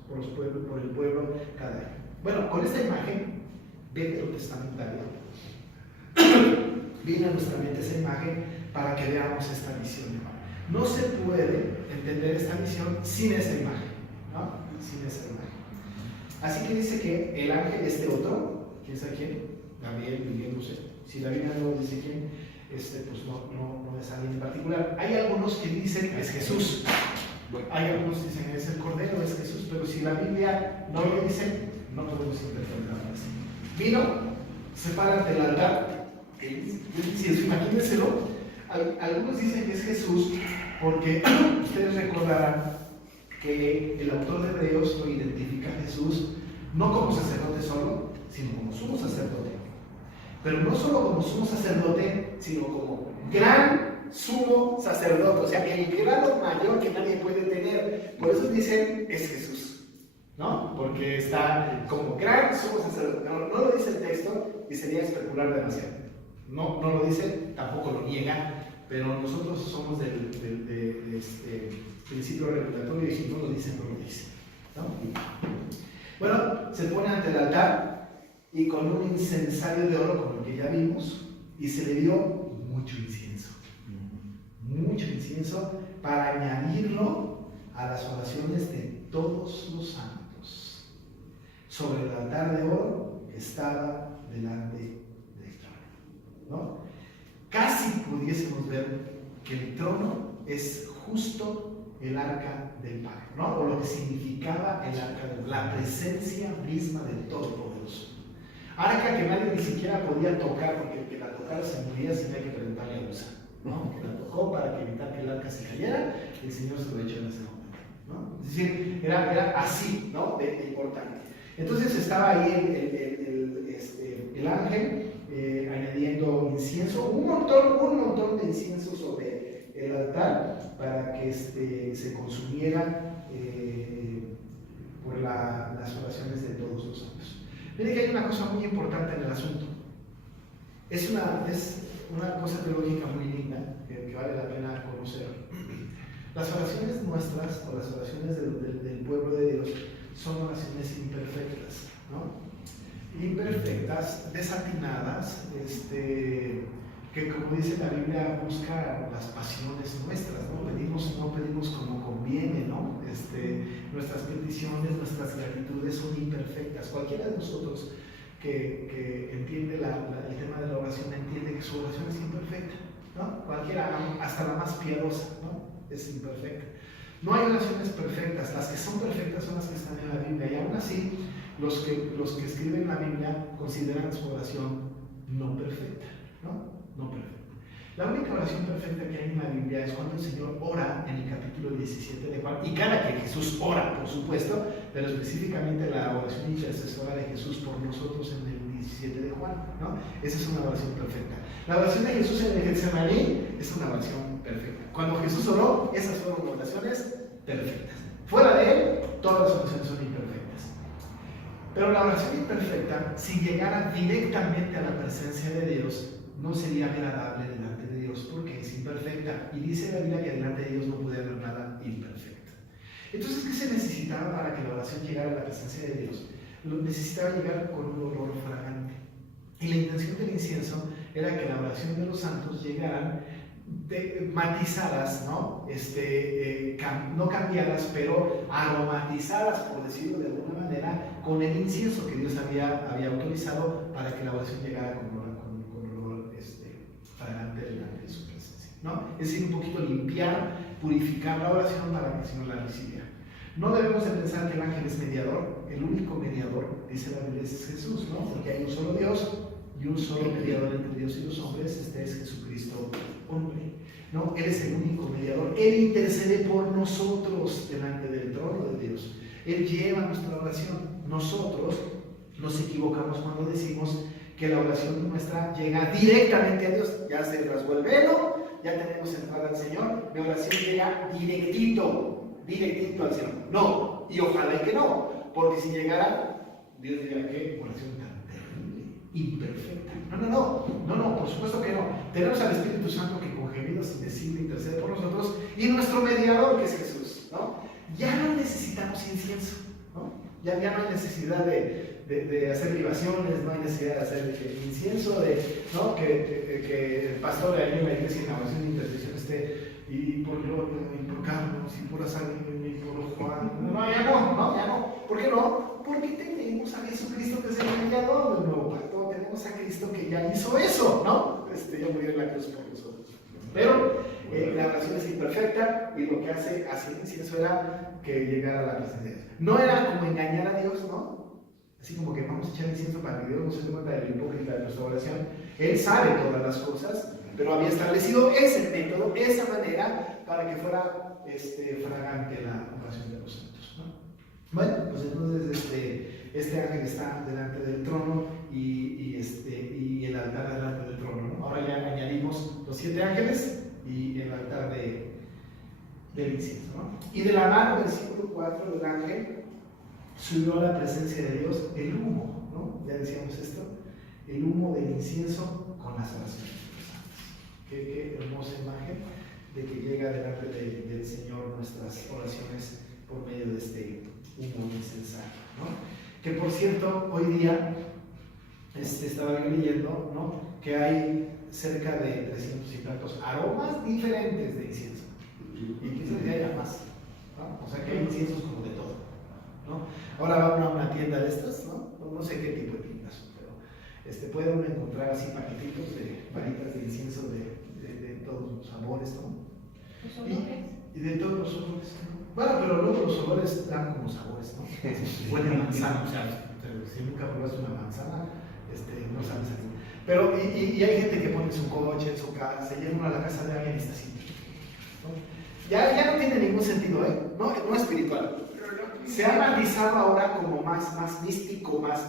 por el pueblo cada año. Bueno, con esta imagen veterotestamentaria viene a nuestra mente esa imagen para que veamos esta visión. No se puede entender esta visión sin esa imagen, ¿no? Sin esa imagen. Así que dice que el ángel otro, ¿quién sabe quién? Gabriel, Miguel, no sé. Si la Biblia no dice quién, pues no es alguien en particular. Hay algunos que dicen que es Jesús. Hay algunos que dicen que es el Cordero, es Jesús, pero si la Biblia no lo dice, no podemos interpretarlo así. Vino, se para ante el altar, si imagínenselo. Algunos dicen que es Jesús porque ustedes recordarán que el autor de Hebreos lo identifica a Jesús no como sacerdote solo, sino como sumo sacerdote. Pero no solo como sumo sacerdote, sino como gran sumo sacerdote, o sea, el grado mayor que nadie puede tener. Por eso dicen es Jesús, ¿no? Porque está como gran sumo sacerdote. No lo dice el texto y sería especular demasiado. No lo dice, tampoco lo niega, pero nosotros somos del principio revelatorio y si no lo dice, no lo dice, ¿no? Bueno, se pone ante el altar y con un incensario de oro como el que ya vimos, y se le dio mucho incienso para añadirlo a las oraciones de todos los santos sobre el altar de oro que estaba delante del trono, ¿no? Casi pudiésemos ver que el trono es justo el arca del pacto, ¿no? O lo que significaba el arca del pacto, la presencia misma del Todopoderoso. Arca que nadie ni siquiera podía tocar, porque el que la tocara se moría si no hay que preguntarle a Usa, ¿no? Que la tocó para evitar que el arca se cayera, y el Señor se lo echó en ese momento, ¿no? Es decir, era así, ¿no? De importante. Entonces estaba ahí el ángel añadiendo incienso, un montón de incienso sobre el altar para que se consumiera por las oraciones de todos los santos. Miren que hay una cosa muy importante en el asunto. Es una cosa teológica muy linda que vale la pena conocer. Las oraciones nuestras o las oraciones del pueblo de Dios son oraciones imperfectas, ¿no? Imperfectas, desatinadas, que como dice la Biblia busca las pasiones nuestras, ¿no? No pedimos como conviene, ¿no? Nuestras peticiones, nuestras gratitudes son imperfectas. Cualquiera de nosotros que entiende el tema de la oración entiende que su oración es imperfecta, ¿no? Cualquiera, hasta la más piadosa, ¿no? Es imperfecta. No hay oraciones perfectas, las que son perfectas son las que están en la Biblia, y aún así los que escriben la Biblia consideran su oración no perfecta, ¿no? No perfecta. La única oración perfecta que hay en la Biblia es cuando el Señor ora en el capítulo 17 de Juan, y cada que Jesús ora, por supuesto, pero específicamente la oración intercesora de Jesús por nosotros en el 17 de Juan, ¿no? Esa es una oración perfecta. La oración de Jesús en el Getsemaní es una oración perfecta. Cuando Jesús oró, esas fueron oraciones perfectas. Fuera de él, todas las oraciones son imperfectas. Pero la oración imperfecta, si llegara directamente a la presencia de Dios, no sería agradable delante de Dios porque es imperfecta. Y dice la Biblia que delante de Dios no puede haber nada imperfecto. Entonces, ¿qué se necesitaba para que la oración llegara a la presencia de Dios? Necesitaba llegar con un olor fragante. Y la intención del incienso era que la oración de los santos llegaran matizadas, ¿no? No cambiadas, pero aromatizadas, por decirlo de alguna manera, con el incienso que Dios había autorizado para que la oración llegara con olor fragante delante de su presencia, ¿no? Es decir, un poquito limpiar, purificar la oración para que el Señor la recibiera. No debemos de pensar que el ángel es mediador. El único mediador, dice la Biblia, es Jesús, ¿no? Porque hay un solo Dios y un solo mediador entre Dios y los hombres. Este es Jesucristo, hombre, ¿no? Él es el único mediador. Él intercede por nosotros delante del trono de Dios. Él lleva nuestra oración. Nosotros nos equivocamos cuando decimos que la oración nuestra llega directamente a Dios. Ya se rasgó el velo, ya tenemos entrada al Señor. Mi oración llega directito al Señor. No, y ojalá y que no, porque si llegara, Dios diría que oración tan terrible, imperfecta. No, por supuesto que no. Tenemos al Espíritu Santo que con gemidos indecibles intercede por nosotros, y nuestro mediador que es Jesús, ¿no? Ya no necesitamos incienso, ¿no? Ya no hay necesidad de hacer libaciones, no hay necesidad de hacer incienso, ¿no? Que el pastor de ahí en la iglesia en la oración de intercesión esté, y por Carlos, y por Azar, y por Juan. Ya no. ¿Por qué no? Porque tenemos a Jesucristo que es el mediador del nuevo pacto. Tenemos a Cristo que ya hizo eso, ¿no? Ya murió en la cruz por nosotros. Pero la oración es imperfecta, y lo que hace el incienso era que llegara a la presencia de Dios. No era como engañar a Dios, ¿no? Así como que vamos a echar incienso para que Dios no se dé cuenta de lo hipócrita de nuestra oración. Él sabe todas las cosas, pero había establecido ese método, esa manera, para que fuera fragante la oración de los santos, ¿no? Bueno, pues entonces este ángel está delante del trono y el altar delante del trono, ¿no? Ahora ya añadimos los 7 ángeles y el altar del incienso, ¿no? Y de la mano, versículo 4 del ángel, subió a la presencia de Dios el humo, ¿no? Ya decíamos esto, el humo del incienso con las oraciones de los santos. Qué hermosa imagen de que llega delante del Señor nuestras oraciones por medio de este humo incensario, ¿no? Que por cierto, hoy día estaba yo leyendo, ¿no? Que hay cerca de 300 y tantos aromas diferentes de incienso, y quizás ya haya más, ¿no? O sea que hay inciensos como de todo, ¿no? Ahora va a una tienda de estas, ¿no? No sé qué tipo de tiendas son, pero puede uno encontrar así paquetitos de varitas de incienso de todos los sabores, ¿no? ¿Los olores? Y de todos los olores, ¿no? Bueno, pero luego los olores dan como sabores, ¿no? Huele a manzana, o sea, si nunca probaste una manzana, no sabes así. Pero, y hay gente que pone su coche en su casa, llega uno a la casa de alguien y está así, ¿no? Ya no tiene ningún sentido, ¿eh? No espiritual. Se ha analizado ahora como más místico, más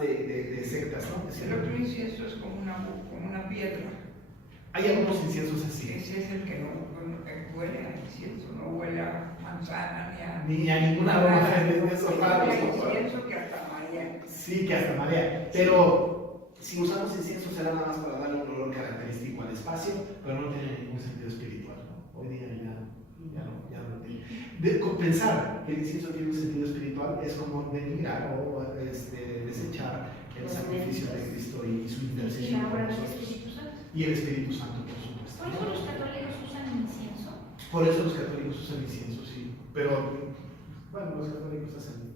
de sectas, ¿no? El otro incienso es como una piedra. Hay algunos inciensos así. Ese es el que no huele a incienso, no huele a manzana Ni a ninguna aroma de esos raros. Hay incienso que hasta marea. Sí, que hasta marea. Pero si usamos incienso será nada más para darle un olor característico al espacio, pero no tiene ningún sentido espiritual, ¿no? Hoy día ya no tiene. Pensar que el incienso tiene un sentido espiritual es como denigrar o desechar el sacrificio de Cristo y su intercesión por nosotros. Y el Espíritu Santo, por supuesto. ¿Por eso los católicos usan incienso? Por eso los católicos usan incienso, sí. Pero, bueno, los católicos hacen.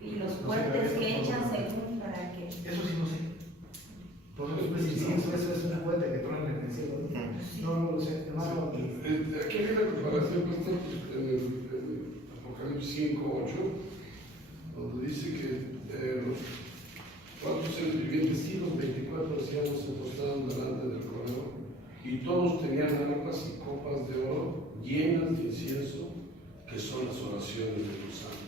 Y los puentes que echan según para que. Eso sí no sé. Por eso es incienso, eso es una puente que truena en el cielo. No lo sé. Hermano. Aquí hay una comparación, pastor, en Apocalipsis 5:8, donde dice que los 4 seres vivientes y los 24 ancianos se postraron delante del Cordero, y todos tenían arpas y copas de oro llenas de incienso, que son las oraciones de los santos.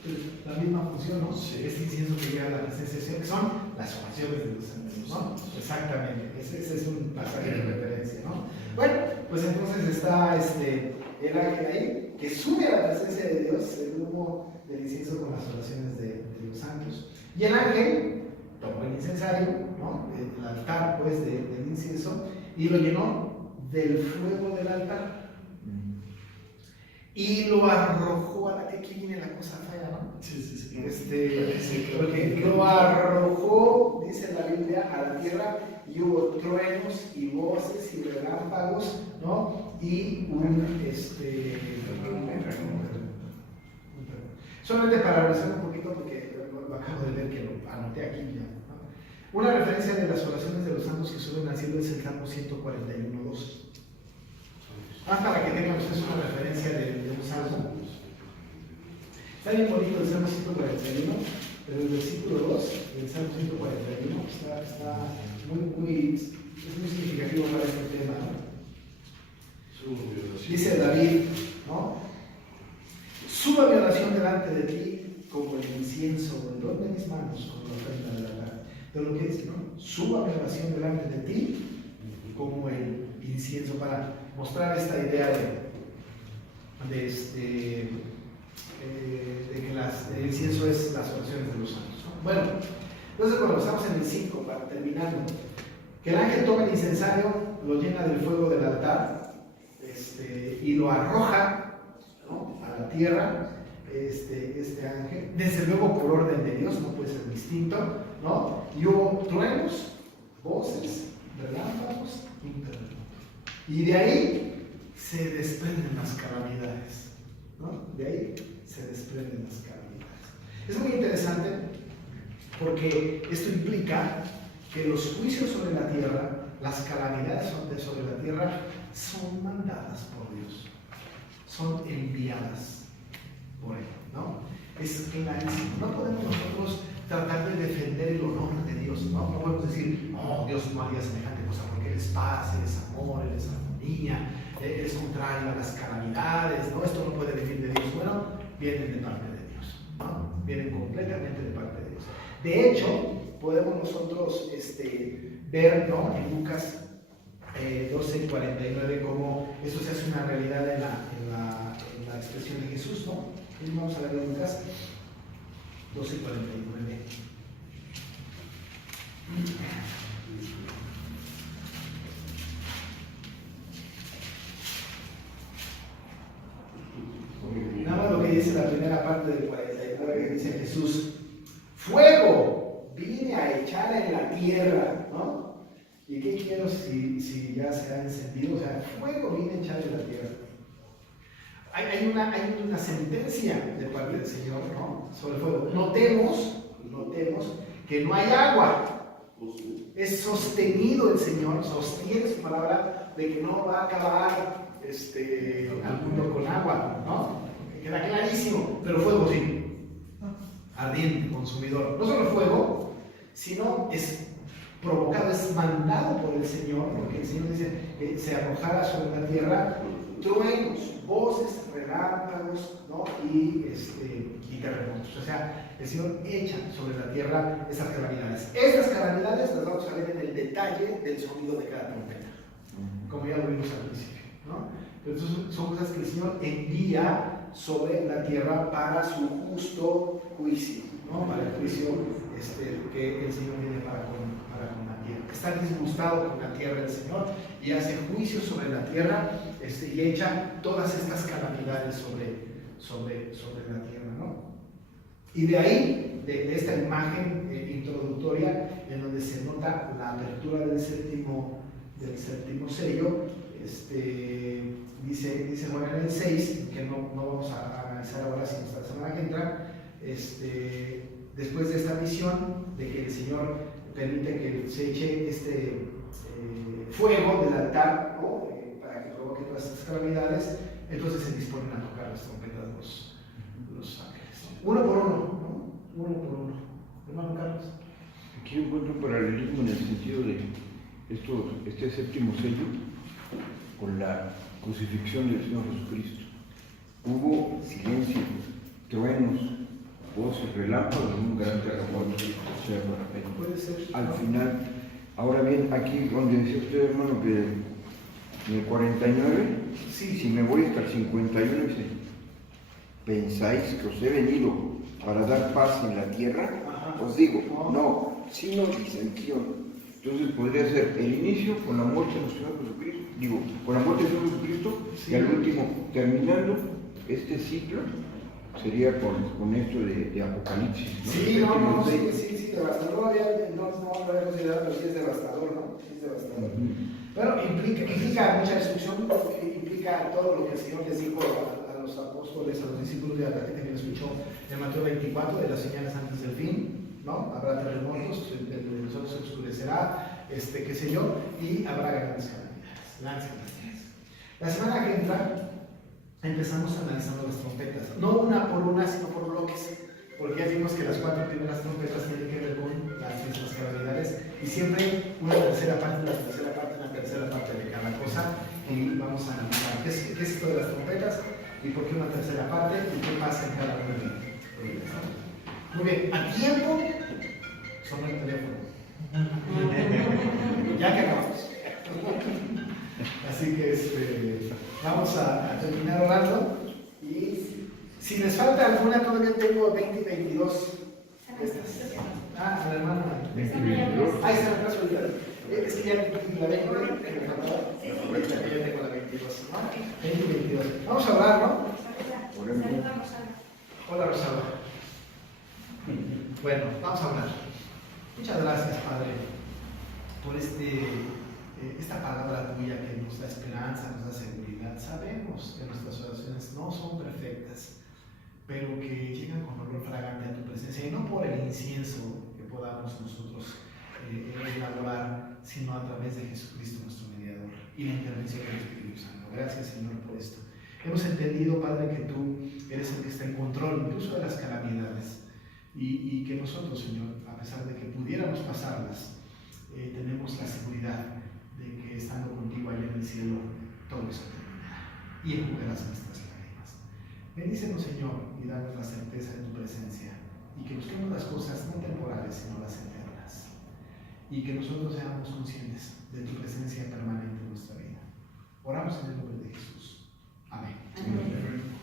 La misma función, ¿no? Sí. Este incienso que llega a la presencia de Dios, que son las oraciones de los santos, ¿no? Exactamente. Ese es un pasaje de referencia, ¿no? Bueno, pues entonces está el ángel ahí, que sube a la presencia de Dios, el humo del incienso con las oraciones de los santos. Y el ángel tomó el incensario, ¿no? El altar, pues, del incienso, y lo llenó del fuego del altar. Y lo arrojó a la que aquí viene la cosa fea, ¿no? Sí. Porque lo arrojó, dice la Biblia, a la tierra, y hubo truenos y voces y relámpagos, ¿no? Y solamente para regresar un poquito, porque lo acabo de ver que lo anoté aquí ya, ¿no? Una referencia de las oraciones de los santos que suben al cielo es el Salmo 141:2. Para que tengan ustedes una referencia de un salmo. Está bien bonito el Salmo 141, pero el versículo 2 del Salmo 141 está muy significativo para este tema, ¿no? Dice David, ¿no? Suba mi oración delante de ti como el incienso, el don de mis manos como la ofrenda del altar. De lo que dice, ¿no? Suba mi oración delante de ti como el incienso, para mostrar esta idea de que el incienso es las oraciones de los santos, ¿no? Bueno, entonces cuando estamos en el 5, para terminarlo, que el ángel toma el incensario, lo llena del fuego del altar, y lo arroja, ¿no?, a la tierra, este ángel, desde luego por orden de Dios, no puede ser distinto, ¿no? Y hubo truenos, voces, relámpagos y terremoto. Y de ahí se desprenden las calamidades, ¿no? De ahí se desprenden las calamidades. Es muy interesante porque esto implica que los juicios sobre la tierra, las calamidades sobre la tierra, son mandadas por Dios, son enviadas por Él, ¿no? Es clarísimo. No podemos nosotros tratar de defender el honor de Dios, ¿no? No podemos decir, no, Dios no haría semejante cosa porque Él es paz, Él es amor, Él es armonía, Él es contrario a las calamidades, ¿no? Esto no puede venir de Dios. Bueno, vienen de parte de Dios, ¿no? Vienen completamente de parte de Dios. De hecho, podemos nosotros ver, ¿no?, en Lucas 12:49 cómo esto se hace una realidad en la expresión de Jesús, ¿no? Y vamos a ver en Lucas 12:49. Nada más lo que dice la primera parte del 49, que dice Jesús: fuego vine a echar en la tierra, ¿no? ¿Y qué quiero si ya se ha encendido? O sea, fuego vine a echar en la tierra. Hay una sentencia de parte del Señor, ¿no?, sobre el fuego. Notemos que no hay agua. Es sostenido el Señor, sostiene su palabra de que no va a acabar al mundo con agua, ¿no? Queda clarísimo, pero fuego sí, ardiente, consumidor. No solo fuego, sino es provocado, es mandado por el Señor, porque el Señor dice que se arrojara sobre la tierra truenos, voces, relámpagos, ¿no? y terremotos. O sea, el Señor echa sobre la tierra esas calamidades. Estas calamidades las vamos a ver en el detalle del sonido de cada trompeta, como ya lo vimos al principio, ¿no? Entonces son cosas que el Señor envía sobre la tierra para su justo juicio, ¿no? Para el juicio que el Señor tiene para con la tierra. Está disgustado con la tierra del Señor y hace juicio sobre la tierra y echa todas estas calamidades sobre la tierra, ¿no? Y de ahí, de esta imagen introductoria, en donde se nota la apertura del séptimo sello, dice Juan en el 6, que no vamos a analizar ahora, sino hasta la semana que entra, después de esta visión de que el Señor permite que se eche fuego del altar, ¿no? Para que provoque todas estas calamidades, entonces se disponen a tocar las trompetas los ángeles, ¿no? Uno por uno, ¿no? Uno por uno. Hermano Carlos. Aquí encuentro un paralelismo en el sentido de este séptimo sello con la crucifixión del Señor Jesucristo. Hubo silencio, truenos, voces, relámpagos, un gran terremoto. Puede ser. Al final, ahora bien, aquí donde decía usted, hermano, que en el 49, Sí. si me voy hasta el 51, dice, ¿pensáis que os he venido para dar paz en la tierra? Ajá. Os digo, no, sino disensión. Entonces podría ser el inicio con la muerte de nuestro Señor Jesucristo, con la muerte de Señor Jesucristo, Sí. y al último, terminando este ciclo, sería con esto de Apocalipsis, ¿no? Sí, sí, devastador. No lo había considerado, pero sí es devastador, ¿no? Sí es devastador. Bueno, implica mucha destrucción, implica todo lo que el Señor les dijo a los apóstoles, a los discípulos de la gente que lo escuchó en Mateo 24, de las señales antes del fin, ¿no? Habrá terremotos, el sol se oscurecerá, qué sé yo, y habrá grandes calamidades. La semana que entra empezamos analizando las trompetas, no una por una, sino por bloques, porque ya vimos que las 4 primeras trompetas tienen que ver con las mismas calamidades y siempre una tercera parte de cada cosa, y vamos a analizar qué es esto de las trompetas y por qué una tercera parte y qué pasa en cada una de ellas. Muy bien, a tiempo sonó el teléfono. Ya que acabamos. Así que vamos a terminar orando, y si les falta alguna, todavía tengo 20 y 22 de estas. La hermana. Ahí está la clase ahorita. Es que ya la 20 que me faltaba. Ahorita que ya tengo la 22, ¿no? 20 y 22. Vamos a orar, ¿no? Hola, Rosalba. Bueno, vamos a orar. Muchas gracias, Padre, por esta palabra tuya que nos da esperanza, nos da seguridad. Sabemos que nuestras oraciones no son perfectas, pero que llegan con olor fragante a tu presencia, y no por el incienso que podamos nosotros elaborar, sino a través de Jesucristo, nuestro mediador, y la intervención del Espíritu Santo. Gracias, Señor, por esto. Hemos entendido, Padre, que tú eres el que está en control incluso de las calamidades, y que nosotros, Señor, a pesar de que pudiéramos pasarlas, tenemos la seguridad de que estando contigo allá en el cielo, todo eso terminará y enjugarás nuestras lágrimas. Bendícenos, Señor, y danos la certeza de tu presencia, y que busquemos las cosas no temporales, sino las eternas, y que nosotros seamos conscientes de tu presencia permanente en nuestra vida. Oramos en el nombre de Jesús. Amén. Amén.